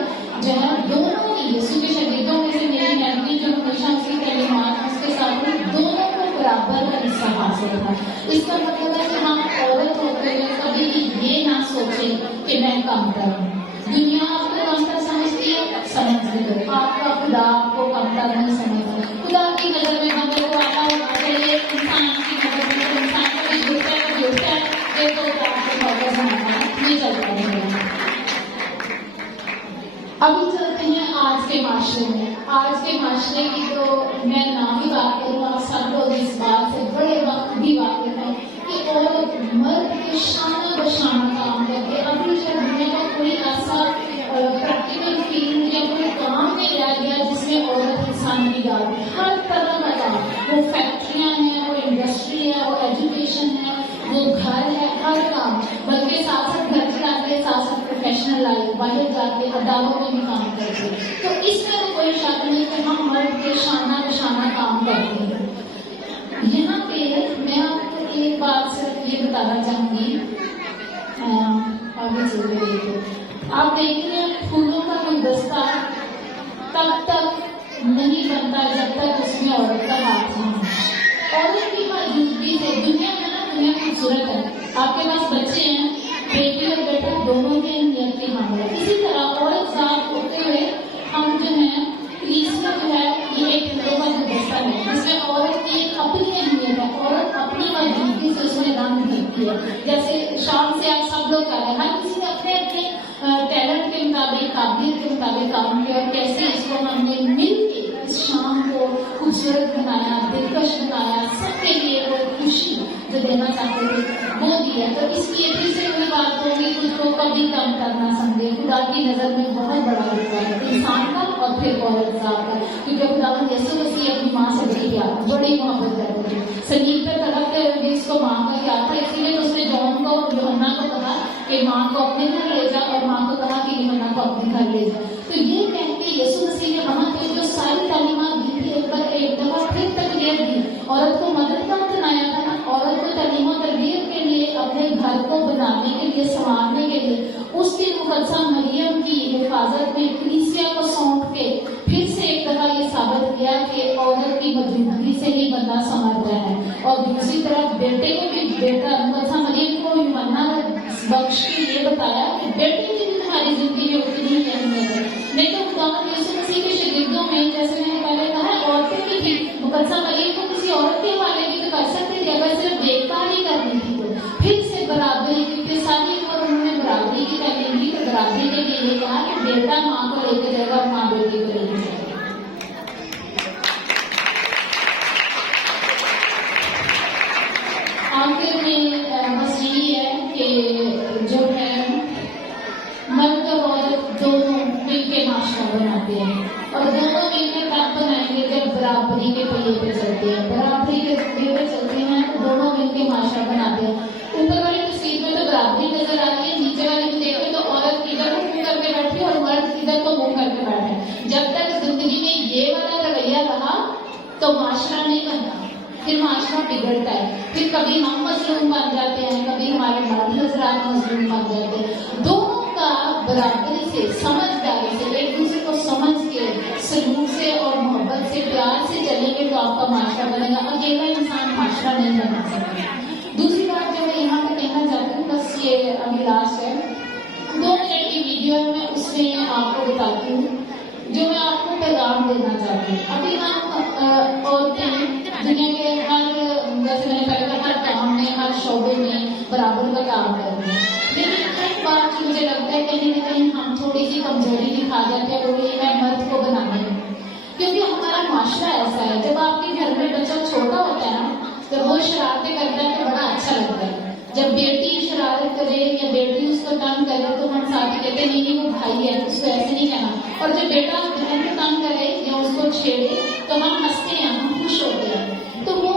जो है दोनों की, यीशु के शागिर्दों में से मेरी नबी जो हमेशा उसकी तालीमात उसके साथ दोनों को बराबर का हिस्सा हासिल था। इसका मतलब है कि हम औरत होते हुए कभी भी ये ना सोचें कि मैं कमतर हूँ। दुनिया आपको कमतर समझती है, समझ लो, आपका खुदा आपको कमतर नहीं समझता। खुदा की नजर में बंदे को आटा होना चाहिए, इंसान की नजर में इंसान का भी झूठा है, झूठा है, ये तो आपको बहुत समझना नहीं चलता है। अभी चलते हैं आज के माशरे में। आज के माशरे की तो मैं ना भी बात करूँ, आप सब लोग इस बात से बड़े वक्त भी वाकिफ हैं कि औरत मर्द के शाना बशाना काम करके अभी शायद दुनिया का कोई ऐसा प्रैक्टिकल फील्ड या कोई काम नहीं रह गया जिसमें औरत हिस्सा नहीं डालती। हर तरह का काम, वो फैक्ट्रियाँ हैं, वो इंडस्ट्री है, वो एजुकेशन है, वो घर है, हर काम, बल्कि साथ साथ घर चलाते बाहर जाके अदालतों में भी काम करते हैं। तो इसमें तो कोई शक नहीं कि हम मर्द के शाना निशाना काम करते हैं। यहाँ पे मैं आपको एक बात सिर्फ ये बताना चाहूंगी, आगे चल रही है, आप देखिए फूलों का गुलदस्ता तब तक नहीं बनता जब तक उसमें औरत का हाथ नहीं हो। औरत की मौजूदगी से दुनिया में ना, दुनिया खूबसूरत है, आपके पास बच्चे हैं, बेटी और बेटा दोनों के नियत के हम है। इसी तरह औरत साथ होते हुए हम जो है क्रीसिया जो है ये एक फूलों का गुलदस्ता है जिसमें औरत की एक अपनी अहमियत है। औरत अपनी मौजूदगी से उसमें रंग भरती है। जैसे शाम से आप सब लोग कर रहे हैं, हर किसी ने अपने अपने टैलेंट के मुताबिक, काबिलियत के मुताबिक काम किया और कैसे इसको हमने मिलके इस शाम को खूबसूरत बनाया, दिलकश बनाया, सबके लिए वो खुशी जो देना चाहते थे वो दिया। तो इसलिए फिर से मैं बात करूंगी, खुद को कभी कम करना समझे, खुदा की नजर में बहुत बड़ा रुतबा है इंसान का और फिर औरत जात का, क्योंकि खुदावंद यीशु मसीह अपनी माँ से बड़ी प्यार, बड़ी मोहब्बत करते थे। सलीब पे तड़पते हुए इसको माँ का याद था, इसीलिए उसने जॉन को, यूहन्ना को कहा कि माँ को अपने घर ले जा, और माँ को कहा कि यूहन्ना को अपने घर ले जा। तो ये कह के यीशु मसीह ने वहां पे जो सारी तालीमात दी थी एक दफा फिर तरबियत दी, औरत को मददगार बनाया था ना, औरत को तालीम और तरबियत के लिए, अपने घर को बनाने के लिए, संवारने के लिए, उस दिन मुकद्दसा मरियम की हिफाजत में कलीसिया को सौंप के फिर से एक दफा ये साबित किया कि औरत की मौजूदगी से ही बंदा संवरता है। और दूसरी तरफ बेटे को भी, बेटा मुकद्दसा मरियम को यूहन्ना बख्श के लिए बताया कि बेटे की भी तुम्हारी जिंदगी में उतनी ही अहमियत है। नहीं तो खुदावंद यीशु मसीह के शागिर्दों में, जैसे मैंने पहले कहा, औरतें भी थी, मुकद्दसा मरियम को किसी औरत के हवाले भी तो कर सकते थे अगर सिर्फ देखभाल ही करनी थी। तो फिर से बराबरी, क्योंकि सारी उम्र उन्होंने बराबरी की तालीम दी, तो बराबरी के लिए ये कहा कि बेटा माँ को लेकर जाएगा और माँ बेटी को लेकर जाएगी। आखिर में बस यही है कि जो है मर्द और औरत दोनों मिलकर माशरा बनाते हैं, और दोनों मिलकर तब बनाएंगे जब बराबरी के पहिए पे चलते हैं। बराबरी के पहिए पे चलते हैं तो दोनों मिलकर माशरा बनाते हैं। ऊपर वाली तस्वीर में तो बराबरी नजर आ रही है, नीचे वाली में देखें तो औरत इधर को मुंह करके बैठी है और मर्द इधर को मुंह करके बैठे। जब तक जिंदगी में ये वाला रवैया रहा तो माशरा नहीं बनता, फिर माशरा बिगड़ता है। फिर कभी हम मजलूम बन जाते हैं, कभी हमारे मर्द हजरात मजलूम बन जाते हैं। दोनों का बराबरी से, समझदारी से, एक दूसरे को समझ के, सलूक से और मोहब्बत से, प्यार से चलेंगे तो आपका माशरा बनेगा। अकेला इंसान माशरा नहीं बना सकता। दूसरी बात जो मैं यहाँ पे कहना चाहती हूँ, बस ये अभिलाष है, 2 मिनट की वीडियो है, मैं उसमें आपको बताती हूँ जो मैं आपको पैगाम देना चाहती हूँ। अभी हम औरतें दुनिया के हर, जैसे मैंने पहले कहा, हर काम में, हर शोबे में बराबर का काम करते हैं, लेकिन एक बात मुझे लगता है कहीं ना कहीं हम थोड़ी सी कमजोरी दिखा जाते हैं, वो ये है मर्द को बनाने में। क्योंकि हमारा माशरा ऐसा है, जब आपके घर में बच्चा छोटा होता है ना, तो वो शरारतें करता है तो बड़ा अच्छा लगता है। जब बेटी शरारत करे या बेटी उसको तंग करे तो हम साथी कहते हैं नहीं वो भाई है, उसको ऐसे नहीं कहना। और जब बेटा बहन को तंग करे या उसको छेड़े तो हम हंसते हैं, हम खुश होते हैं। तो वो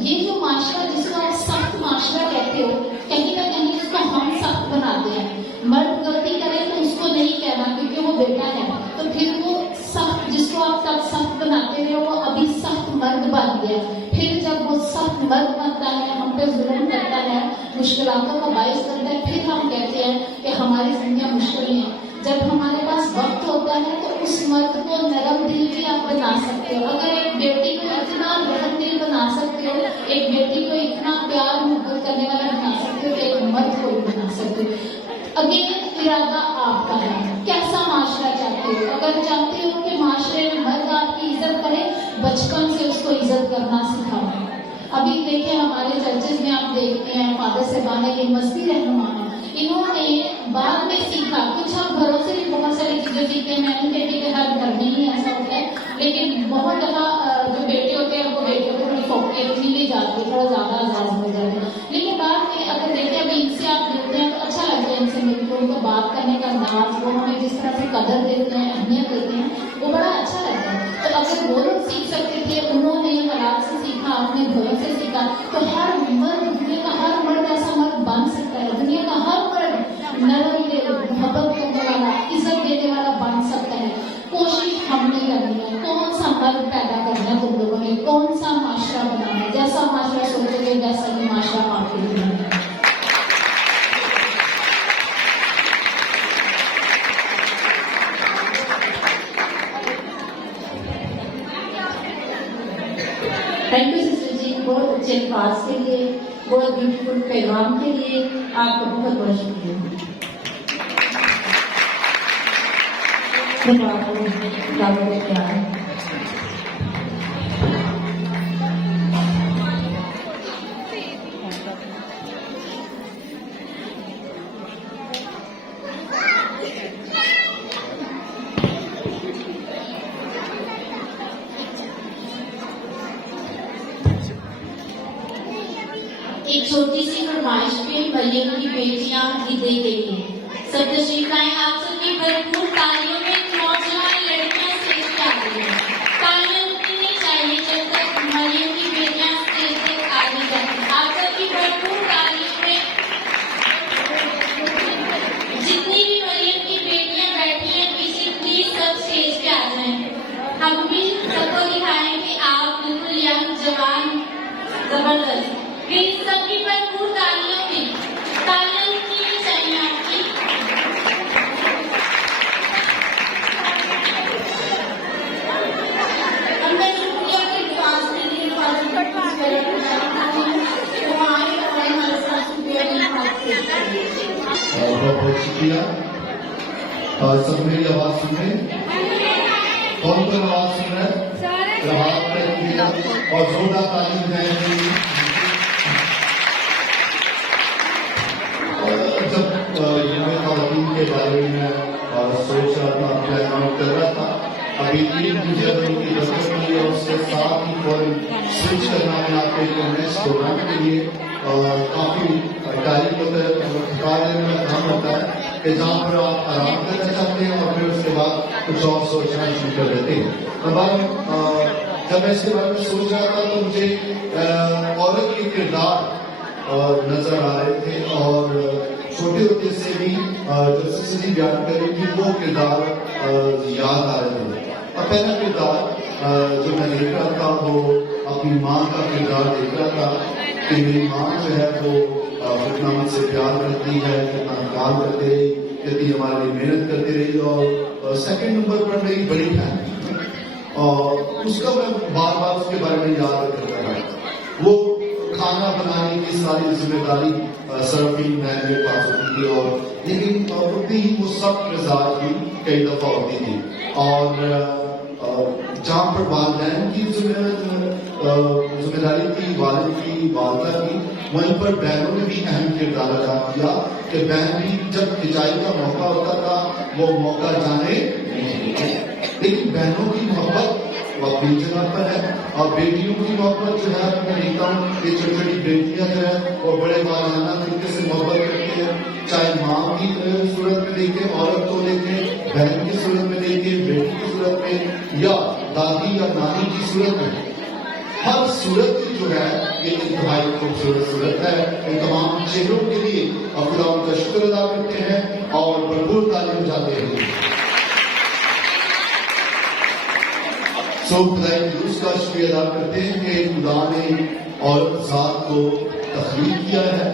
ये जो माशरा जिसको आप सख्त माशरा कहते हो, कहीं ना कहीं उसको हम सख्त बनाते हैं। मर्द गलती करे तो उसको नहीं कहना क्योंकि वो बेटा है, तो फिर वो सख्त, जिसको आप तब सख्त बनाते रहे वो अभी सख्त मर्द बन गया। फिर जब वो सख्त मर्द बनता है, हम पे जुल्म करता है, मुश्किलातों का बायस करता है, फिर हम कहते हैं कि हमारी जिंदगी मुश्किल है। जब हमारे पास वक्त होता है तो उस मर्द को नरम दिल भी आप बना सकते हो। अगर एक बेटी को इतना नरम दिल बना सकते हो, एक बेटी को इतना प्यार मोहब्बत करने वाला बना सकते हो, तो एक मर्द को भी बना सकते हो। अगेन इरादा आपका है, कैसा माशरा चाहते हो। अगर चाहते हो कि माशरे में मर्द आपकी इज्जत करे, बचपन से उसको इज्जत करना सिखाओ। अभी देखिए हमारे चर्चेज में आप देखते हैं फादर साहबान ये मस्ती रहनुमा, इन्होंने बाद में सीखा। कुछ हम घरों से भी बहुत सारी चीजें सीखते हैं। मैं नहीं कहती कि हर घर में ही ऐसा होता है, लेकिन बहुत दफा जो बेटे होते हैं वो बेटियों को थोड़ी फोके ली जाती है, थोड़ा ज्यादा आजाद हो जाते हैं। लेकिन बाद में अगर देखें अभी इनसे आप मिलते हैं तो अच्छा लगता है इनसे मिलकर, उनको बात करने का अंदाज, वो हमें जिस तरह से कदर देते हैं, अहमियत देते हैं, वो बड़ा अच्छा लगता है। तो अगर वो लोग सीख सकते थे, उन्होंने औलाद से सीखा, अपने घरों से सीखा, तो हर मर्द, दुनिया का हर मर्द ऐसा मर्द बन सकता है। दुनिया का हर मर्द नरम दिल, मोहब्बत करने वाला, अच्छे अल्फाज के लिए, बहुत ब्यूटीफुल पैगाम के लिए आपका बहुत बहुत शुक्रिया। एक छोटी सी फरमाइश पे मरियम की बेटियां दी गई है। सब तशरीफ लाएं, आप सबकी भरपूर तालियों में नौजवान लड़कियां स्टेज पे आ रही हैं। तालियां रुकनी चाहिए जब तक मरियम की बेटियां स्टेज तक आ नहीं जाती। आप सबकी भरपूर तालियों में जितनी भी मरियम की बेटियां बैठी हैं पीछे, प्लीज सब स्टेज पे आ जाएं। हम भी सबको दिखाएं कि आप बिल्कुल यंग, जवान, जबरदस्त। प्लीज सबकी भरपूर तालियों में, तालियां रुकनी भी चाहिए आपकी। अब मैं शुक्रिया के पास के लिए बहुत बहुत शुक्रिया। सब मेरी आवाज सुन रहे हैं? कौन कौन आवाज सुन रहा है? हाथ में और जोरदार ताली बजाएंगे। जब मैं खवातीन के बारे में सोच रहा था, प्लान कर रहा था, अभी 3 जनवरी की दस्तक की और उसके साथ ही फौरन स्विच करना है आपके नेक्स्ट प्रोग्राम के लिए काफी टाइम होता है, कार्य में काम होता है कि जहाँ पर आप आराम करना चाहते हैं और फिर उसके बाद कुछ और सोचना शुरू कर देते हैं। अब जब मैं इसके बारे में सोच रहा था तो मुझे औरत के किरदार नजर आ रहे थे और छोटे होते से भी जो सिलसिली बयान करी थी वो किरदार याद आ रहे थे। और पहला किरदार जो मैं देख रहा था वो अपनी माँ का किरदार देख रहा था कि मेरी माँ जो है वो कितना मुझसे प्यार करती है, कितना काम करते रही, कितनी हमारे लिए मेहनत करती रही। और सेकंड नंबर पर मेरी बड़ी बहन, और उसका मैं बार बार उसके बारे में याद करता था। वो खाना बनाने की सारी जिम्मेदारी सर्विंग मैन के पास होती थी, और लेकिन उतनी ही वो सख्त मिजाज भी कई दफा होती थी। और जहाँ पर वालिदैन की जिम्मेदारी थी, वालिद की, वालदा की, वहीं पर बहनों ने भी अहम किरदार अदा किया कि बहन भी जब खिंचाई का मौका होता था वो मौका जाने नहीं देती। लेकिन बहनों की मोहब्बत वो अपनी जगह पर है, और बेटियों की मोहब्बत जो है मैं देखता हूँ कि छोटी छोटी बेटियां जो है वो बड़े वाराना तरीके से मोहब्बत करती है, चाहे माँ की सूरत में देखे, औरत को देखे, बहन की सूरत में देखे, बेटी की सूरत में, या दादी या नानी की सूरत में। हर सूरत जो है ये इंतहाई खूबसूरत सूरत है। इन तमाम चेहरों के लिए खुदा उनका शुक्र अदा करते हैं और भरपूर तालीम जाते हैं। खुदाई उसका शुक्रिया अदा करते हैं कि खुदा ने औरत जात को तख्लीक किया है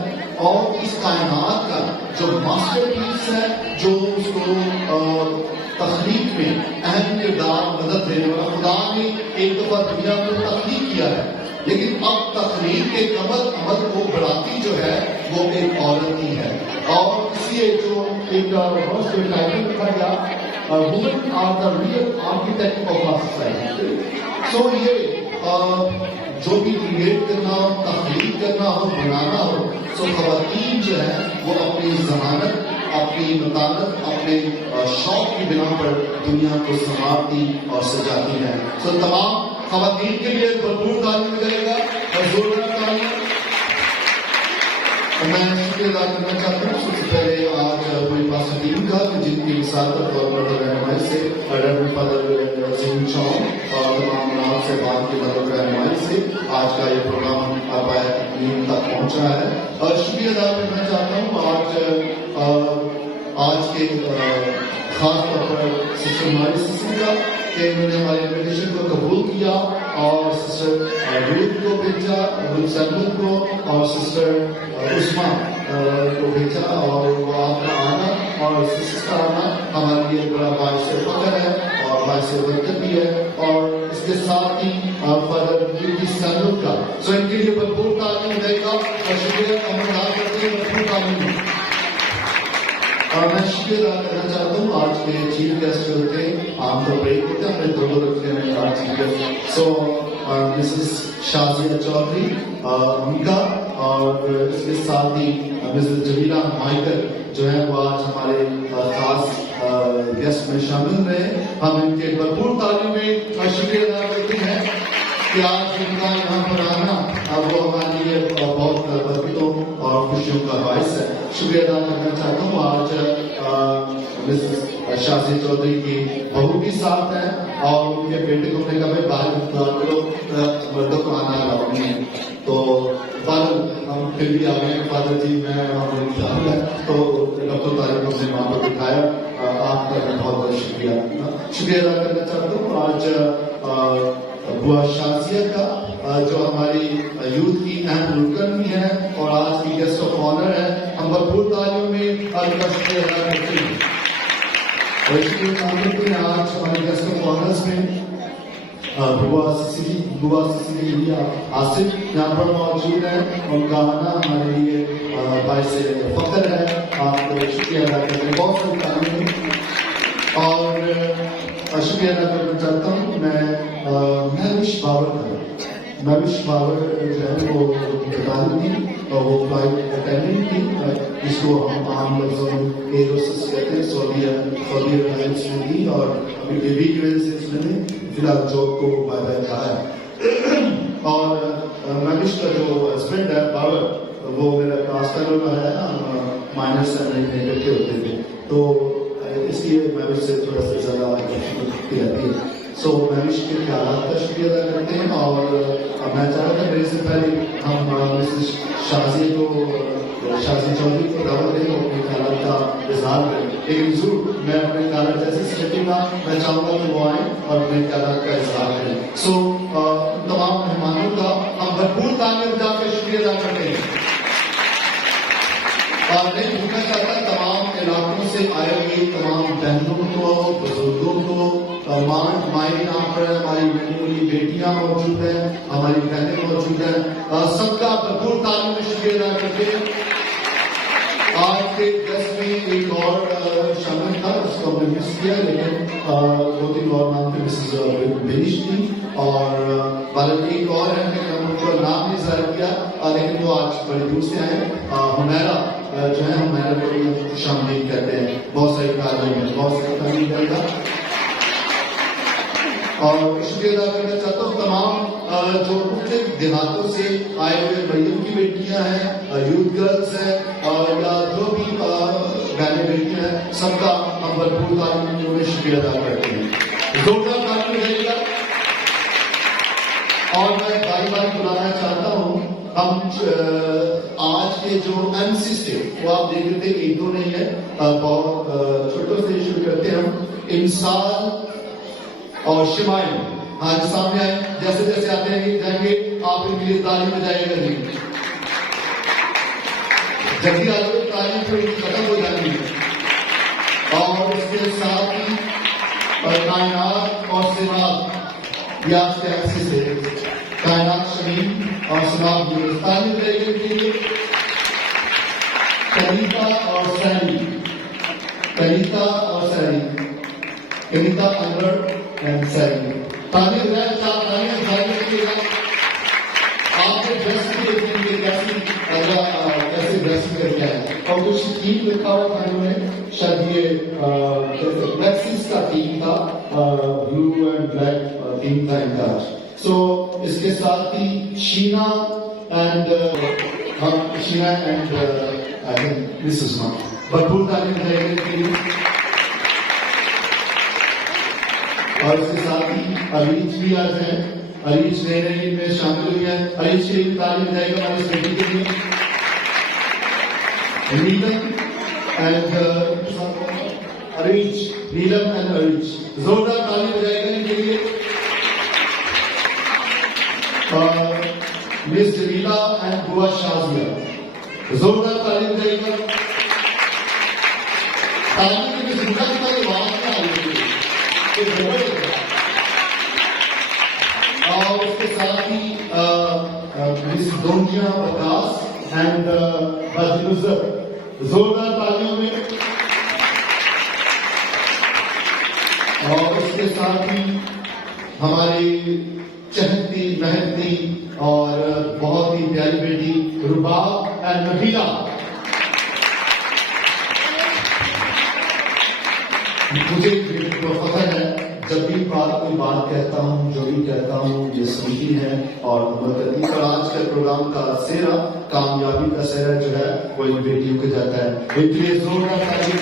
और इस कायनात का जो मास्टरपीस है, जो उसको तख्लीक में अहम किरदार मदद देने वाला, खुदा ने एक दफा दुनिया को तख्लीक किया है, लेकिन अब तख्लीक के अमल को बढ़ाती जो है वो एक औरत ही है। और इसलिए जो एक टाइटल रखा गया, women are the real architect of our society. So ये जो भी क्रिएट करना हो, तख्लीक करना हो, बनाना हो, सो खवातीन जो है वो अपनी जमानत, अपनी मतानत, अपने शौक की बिना पर दुनिया को संवारती और सजाती है। सो तमाम खवातीन के लिए भरपूर तालीम मिलेगा और जोरदार तालीम। मैं शुक्रिया अदा करना चाहता हूँ सबसे पहले आज मेरे पास टीम का जिनकी मिसाल के तौर पर रहनुमाई से रेवरेंड फादर सिंह चौहान और तमाम नाम से बात की मदद रहनुमाई से आज का ये प्रोग्राम टीम तक पहुँचा है। और शुक्रिया अदा करना चाहता हूँ आज के खास तौर पर सिस्टर मारी सिस्टर का कि उन्होंने हमारे इन्विटेशन को कबूल किया और सिस्टर रूथ को भेजा, रूथ सैमुअल को और सिस्टर उस्मा को भेजा, और वो आपका आना और सिस्टर का आना हमारे लिए बड़ा बाइस फख्र है। और बाईस बरकत भी है, और इसके साथ ही फादर की सैलूट का, सो इनके लिए भरपूर तालीम देगा और शुक्रिया अदा करते हैं, भरपूर तालीम। मैं शुक्रिया अदा करना चाहता हूँ आज के चीफ गेस्ट जो थे, आमतौर पर एक होते हैं, हमने दो रखते हैं आज चीफ गेस्ट। सो मिसेस शाजिया चौधरी उनका, और इसके साथ ही मिसेस जमीला माइकल जो है वो आज हमारे खास गेस्ट में शामिल रहे। हम इनके भरपूर तालीम में शुक्रिया अदा करते हैं कि आज इनका यहाँ पर आना अब वो हमारे लिए बहुत बरकतों और खुशियों का बायस है। शुक्रिया अदा करना चाहता हूँ। आज मिसेस शाजी चौधरी की बहू भी साथ है और उनके बेटे को हमने कहा बाहर करो, मर्दों को आना अलाउ नहीं है, तो हम फिर भी आ गए। फादर जी मैं तो डॉक्टर तारिक को अपने माँ को दिखाया। आपका बहुत बहुत शुक्रिया अदा करना चाहता हूँ। आज बुआ शाजिया का जो हमारी यूथ की अहम रुकन भी है और आज की गेस्ट ऑफ ऑनर है, हम भरपूर तालियों में उनका शुक्रिया अदा करते हैं। और इसलिए आज हमारे गेस्ट ऑफ ऑनर्स में बुआ सिसिली आसिफ यहाँ पर मौजूद है। उनका आना हमारे लिए बाइस फख्र है। आपको शुक्रिया अदा करते हैं, बहुत सारी तालीम और शुक्रिया अदा करना चाहता हूँ। मैं महविश बाबर जो है वो तालिम थी और वो फ्लाइट अटेंडेंट थी, जिसको हम आम लफ्जों में एरोसिस कहते हैं। सऊदी एयरलाइंस में थी और अभी बेबी की वजह से इसने फिलहाल जॉब को बाय बाय कहा है। और महविश का जो हस्बैंड है बाबर, वो मेरा क्लास फेलो है, माइनस से इकट्ठे होते थे, तो इसलिए महविश से थोड़ा सा ज्यादा रहती है। सो महविश के ख्यालात का शुक्रिया अदा करते हैं। और मैं चाह रहा था मेरे से पहले हम मिसेस शाजी चौधरी को दावत दें और अपने ख्यालात का इजहार करें, लेकिन जरूर मैं अपने ख्यालात जैसे सीखूंगा, मैं चाहूंगा कि वो आए और अपने ख्यालात का इजहार करें। सो तमाम मेहमानों का हम भरपूर तालीम जाकर शुक्रिया अदा करते हैं। और मैं पूछना चाहता तमाम इलाकों से आए हुए तमाम बहनों को, बुजुर्गों को, माएँ यहाँ पर हमारी बड़ी बेटियां मौजूद है, हमारी बहनें मौजूद है, सबका भरपूर तालीम में शुक्रिया अदा करते हैं। आज के गेस्ट में एक और शामिल था, उसको हमने मिस किया, लेकिन 2-3 और नाम थे, मिसेस बेनिश थी और बल्कि एक और है, हम उनका नाम नहीं जाहिर किया, लेकिन वो आज बड़ी दूर से आए। हुमैरा जो है, हुमैरा को भी खुशामदीद कहते हैं। बहुत सारी तालीम करेगा और शुक्रिया अदा करना चाहता हूँ तमाम जो मुख्तलिफ देहातों से आए हुए मरियम की बेटियां हैं, यूथ गर्ल्स हैं, या जो भी बहनें बेटियां हैं, सबका हम भरपूर तालीम में शुक्रिया अदा करते हैं। जोरदार तालीम रहेगा। और मैं बारी बारी बुलाना चाहता हूँ, हम आज के जो MC स्टेट वो आप देख रहे थे, एक दो नहीं है, बहुत छोटों से शुरू करते हैं हम। इंसान और शिमाइल आज सामने आए, जैसे जैसे आते हैं जाएंगे आप इनके लिए तालीम बजाएगा नहीं, जल्दी आ जाओ, तालीम थोड़ी खत्म हो जाएंगी। और इसके साथ ही कायनात और सिमात या से कायनात शमीन और सिमात तालीम बजाएगी इनके लिए। कविता और सैरी, कविता अनवर एंड सैरी, तालीम आपने ड्रेस भी देखेंगे कैसे ड्रेसिंग करके आए, और कुछ थीम लिखा हुआ था इन्होंने, शायद ये ब्लैक्सीज का थीम था, ब्लू एंड ब्लैक थीम था इनका। सो इसके साथ ही Sheena and I think this is not भरपूर तालीम है। और इसके साथ ही अरीज भी आज है, अरीज नए नए में शामिल हुई है, अरीज की तालीम जाएगा हमारी बेटी के लिए। नीलम एंड अरीज, जोरदार तालीम बजाएगा इनके लिए। मिस जमीला एंड बुआ शाजिया, जोरदार तालीम बजाएगा। तालीम की जिंदा की बात क्या आई है, जोरदार तालियों में। और इसके साथ ही हमारी चहकती महकती और बहुत ही प्यारी बेटी रुबाब एंड नबीला, मुझे फख्र है जब भी कोई बात कहता हूँ, जो भी कहता हूँ ये सुनती है और अमल करती है। और आज के प्रोग्राम का सेहरा, कामयाबी का सेहरा जो है वो इन बेटियों को जाता है। इसलिए जोरदार ताली।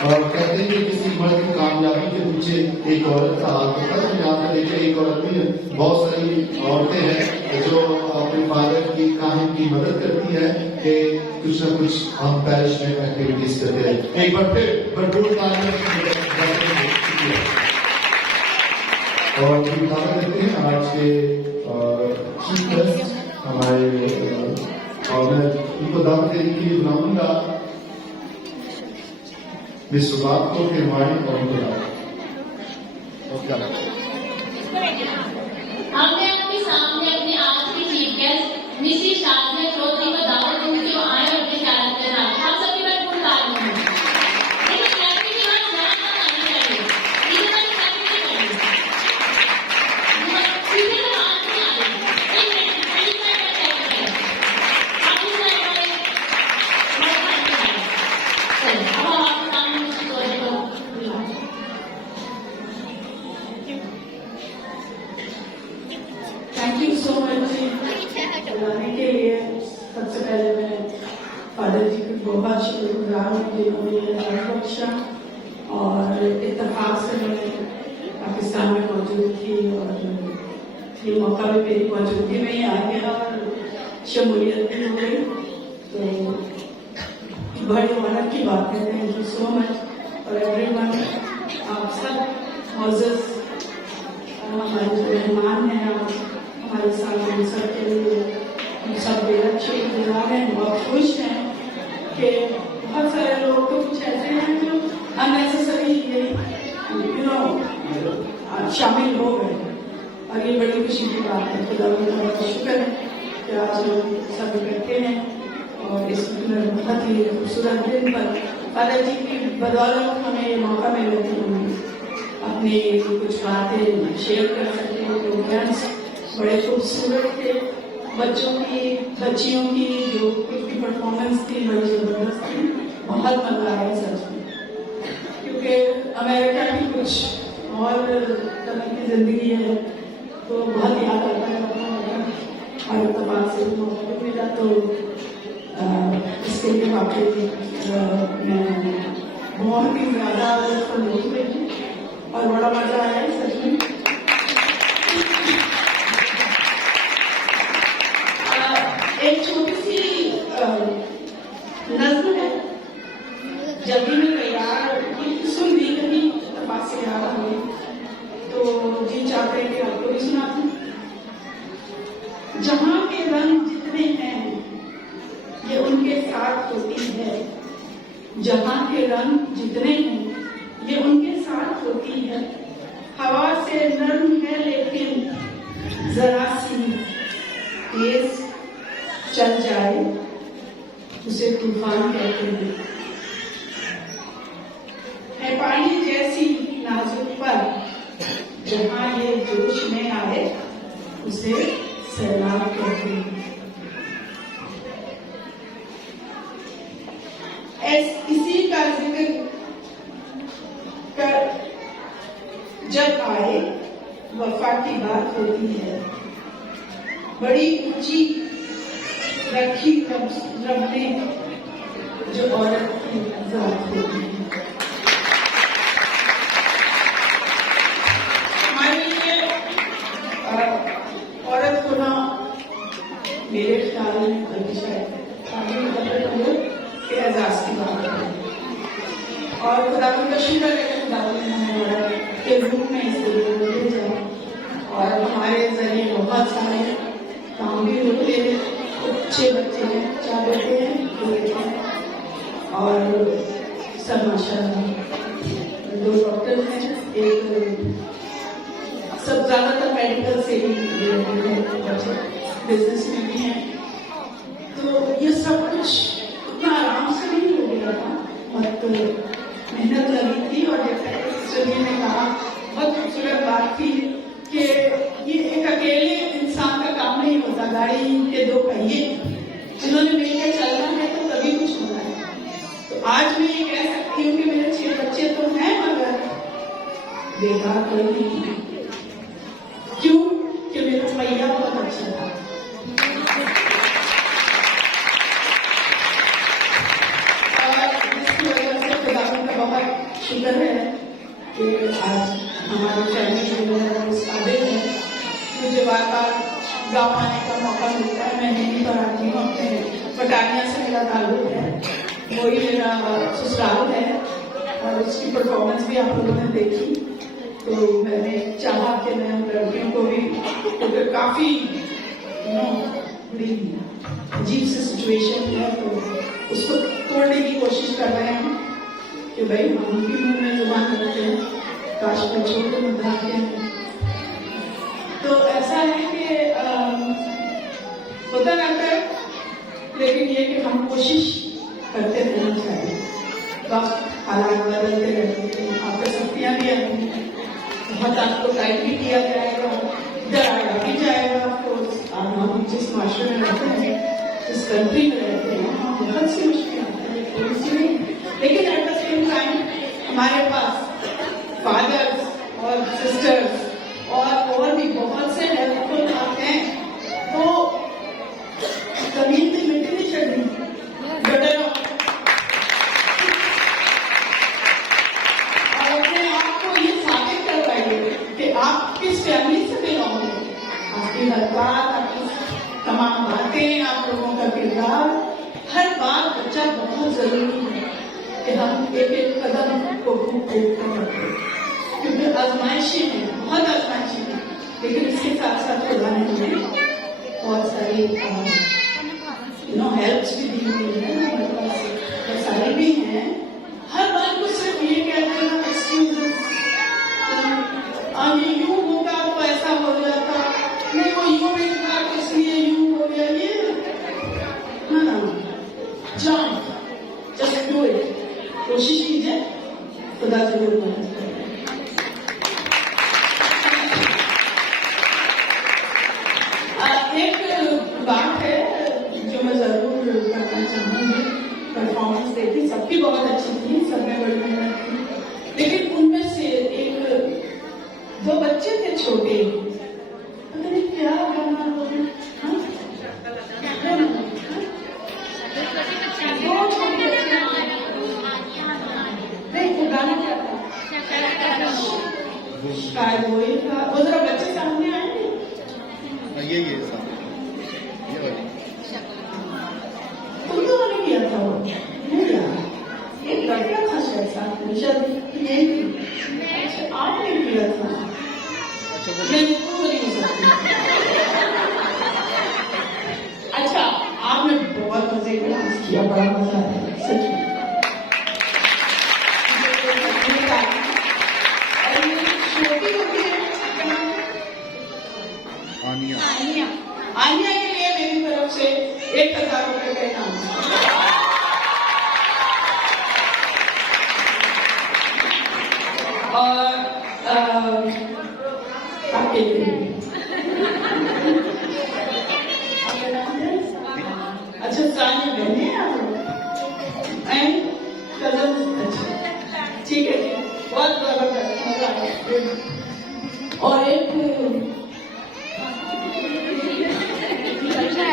और कहते हैं कि किसी मर्द की कामयाबी के पीछे एक औरत का हाथ होता है। यहाँ पर देखिए एक औरत भी, बहुत सारी औरतें हैं जो अपने फादर की काम की मदद करती है कि कुछ न कुछ हम पैरिश में एक्टिविटीज करते हैं। एक बार फिर भरपूर तालियां। और दावत देते हैं आज के चीफ गेस्ट हमारे, और मैं उनको दावत देने के लिए बुलाऊंगा मिस रुबाब को, फिर हमारी और हमने आपके सामने अपने आज के chief guest Mrs Shazia Chaudhary को दावत दूंगी कि वो आए और अपने ख्याल के साथ हम सभी पर फुल तालियां हों। लेकिन लड़की की बात जरा सा आनी चाहिए, इधर वाली लड़की की सीधे तो बात नहीं आ रही। एक मिनट पहली बार मैं क्या कर रहा हूँ आप इस तरह बड़े अब हम आपके सामने मिसेस चौधरी को बुलाएं। थैंक यू सो मच बुलाने के लिए। सबसे पहले मैं फादर जी की बहुत शुक्रगुजार हूँ जिन्होंने ये बख्शा, और इत्तेफाक से मैं पाकिस्तान में मौजूद थी और ये मौका भी मेरी मौजूदगी में ही आ गया और शमूलियत भी हो गई, तो बड़ी ऑनर की बात है। थैंक यू सो मच और एवरीवन, आप सब मौजूद हमारे जो मेहमान हैं, आप हमारे साथ हम सब के लिए हम सब बेहद शुक्रगुजार हैं, बहुत खुश हैं कि बहुत सारे लोग तो कुछ ऐसे हैं जो अननेसेसरी शामिल हो गए, और ये बड़ी खुशी की बात है। खुदा का बहुत शुक्र है कि आज हम सब इकट्ठे हैं और इस बहुत ही खूबसूरत दिन पर फादर जी की बदौलत हमें ये मौका मिला कि हम अपनी कुछ बातें शेयर कर सकते हैं। प्रोग्राम्स बड़े खूबसूरत थे, बच्चों की बच्चियों की जो कुछ भी परफॉर्मेंस थी बड़ी जबरदस्त थी, बहुत मजा आया सच में, क्योंकि अमेरिका की कुछ और तरह की जिंदगी है तो बहुत याद आता है और इत्तेफाक से मौका भी मिला, तो इसके लिए वाकई मैं बहुत ही ज्यादा संतोष रही और बड़ा मजा आया सच में। एक छोटी सी नज़्म है, जल्दी में तैयार की सुन ली कभी इत्तेफाक से याद आ गई, तो जी चाहते हैं कि आपको भी सुना दूं। जहाँ के रंग जितने हैं ये उनके साथ होती है, जहाँ के रंग जितने हैं ये उनके साथ होती है, हवा से नर्म है लेकिन जरा सी तेज चल जाए उसे तूफान कहते हैं, है पानी जैसी नाजुक पर जहाँ ये जोश में आए उसे सैलाब कहते हैं। इसी का जिक्र कर जब आए वफा की बात होती है, बड़ी ऊंची रखी रब ने जो औरत की जात होती है। हमारे लिए औरत को ना मेरे ख्याल में बल्कि शायद के एजाज की बात है, और खुदा का शुक्र है कि खुदा ने हमें औरत के रूप में इस दुनिया में भेजा, और हमारे जरिए बहुत सारे काम भी होते हैं। 6 बच्चे हैं, 4 बेटे हैं, 2 बेटे हैं, और सब माशाल्लाह 2 डॉक्टर हैं, एक सब ज्यादातर मेडिकल से ही बच्चे बिजनेस में भी हैं। तो ये सब कुछ उतना आराम से नहीं हो गया था, बहुत मेहनत लगी थी। और जैसे सिस्टर ने कहा, बहुत खूबसूरत बात थी कि ये एक अकेले इंसान का काम नहीं होता, गाड़ी के दो पहिए जिन्होंने मिलकर चलना है तो तभी कुछ होना है। तो आज मैं ये कह सकती हूँ कि मेरे 6 बच्चे तो हैं मगर बेकार कोई नहीं है। क्यों? कि मेरा पहिया बहुत अच्छा था। और इसकी वजह से खुदा का बहुत शुक्र है कि आज हमारी फैमिली जो है वो इस काबिल है। मुझे बार बार गाँव आने का मौका मिलता है, मैं यहीं पर आती हूँ। अपने बटालिया से मेरा ताल्लुक है, वही मेरा ससुराल है। और उसकी परफॉर्मेंस भी आप लोगों ने देखी, तो मैंने चाहा कि मैं उन लड़कियों को भी, क्योंकि काफी बड़ी अजीब सी सिचुएशन है, तो उसको तोड़ने की कोशिश कर रहे हैं कि भाई हम भी मुंह में जुबान रखते हैं, काश बच्चों को बता के। तो ऐसा है कि होता रहता है, लेकिन ये कि हम कोशिश करते रहना चाहिए। वक्त हालात बदलते रहते हैं, आपकी शक्तियाँ भी आएंगी, बहुत आपको टाइट भी किया जाएगा, डराया भी जाएगा। आप जिस माशरे में रहते हैं, जिस कंट्री में रहते हैं, वहाँ बहुत सी मुश्किल आती है, थोड़ी सी नहीं। लेकिन एट द सेम टाइम हमारे पास फादर्स और सिस्टर्स और भी बहुत से हेल्पफुल आते हैं, तो जमीन से मिट्टी नहीं चढ़नी, डटे रहो और अपने आप को ये साबित करवाइए कि आप किस फैमिली से बिलोंग करते हैं। आपकी हरकत, आपकी तमाम बातें, आप लोगों का किरदार, हर बात बच्चा बहुत जरूरी है कि हम एक एक कदम को खूब कर रखें, क्योंकि आजमाइशें हैं, बहुत आजमाइशें हैं। लेकिन इसके साथ साथ खुदा ने हमें बहुत सारी हेल्प्स भी दी हुई है, हमारे पास वसाइल भी हैं। हर बार को सिर्फ ये कहते हैं एक्सक्यूज, ये यूं होगा तो ऐसा हो जाता, नहीं वो यूं भी था तो इसलिए यूं हो गया, ये ना जाओ, जस्ट डू इट, कोशिश कीजिए, खुदा जरूर मदद करेगा। एक बात है जो मैं जरूर करना चाहूंगी, परफॉर्मेंस देखी सबकी बहुत अच्छी थी, सब में बड़ी मेहनत थी, लेकिन उनमें से एक 2 बच्चे थे छोटे, पता नहीं क्या गाना बोले, दो छोटे बच्चे नहीं, वो गाना क्या था, शायद वही था। वो जरा बच्चे सामने आएंगे, ये तुमने वाले किया था वो, नहीं यार, एक लड़का था शायद यही आपने किया था, मैं तो नहीं हो सकती। अच्छा, आपने बहुत मजे का डांस किया, बड़ा मजा आया सच में। छोटी होती है आनिया के लिए मेरी तरफ से 1000 रुपए का इनाम। और आपके लिए अच्छा, सानिया बहने हैं आप लोग, कजन, अच्छा ठीक है जी, बहुत जबरदस्त मजा आया। और एक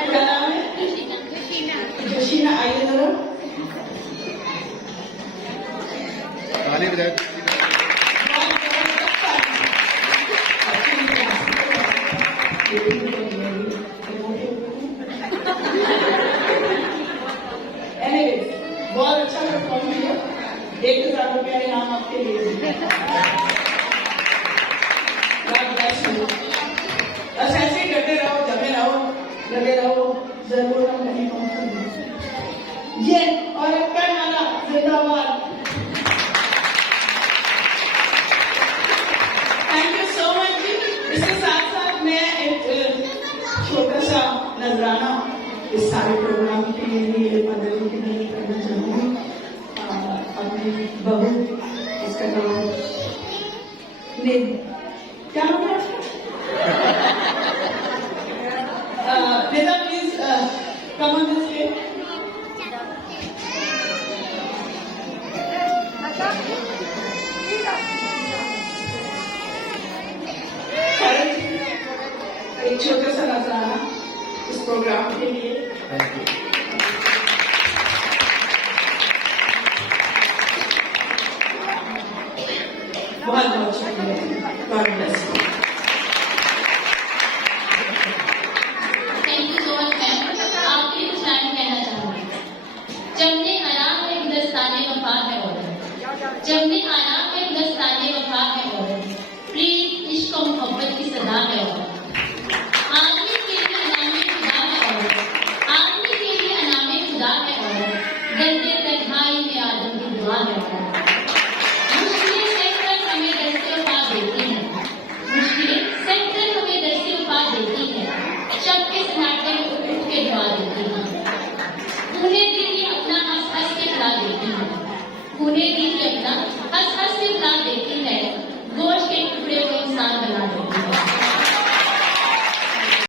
क्या नाम है, जोशीना, आइए जरा। बहुत अच्छा परफॉर्म किया, 1000 रुपया इनाम आपके लिए। बस ऐसे ही डटे रहो, जमे रहो, लगे रहो, जरूर हम कहीं पहुंचेंगे। ये और एक का नारा जिंदाबाद। थैंक यू सो मच जी। इसके साथ साथ मैं एक छोटा सा इस सारे प्रोग्राम के लिए मदद के लिए करना चाहूँगी अपनी बहू, इसका नाम क्या नाम है? Neda, please come on this way. एक छोटा सा नजराना इस प्रोग्राम के लिए।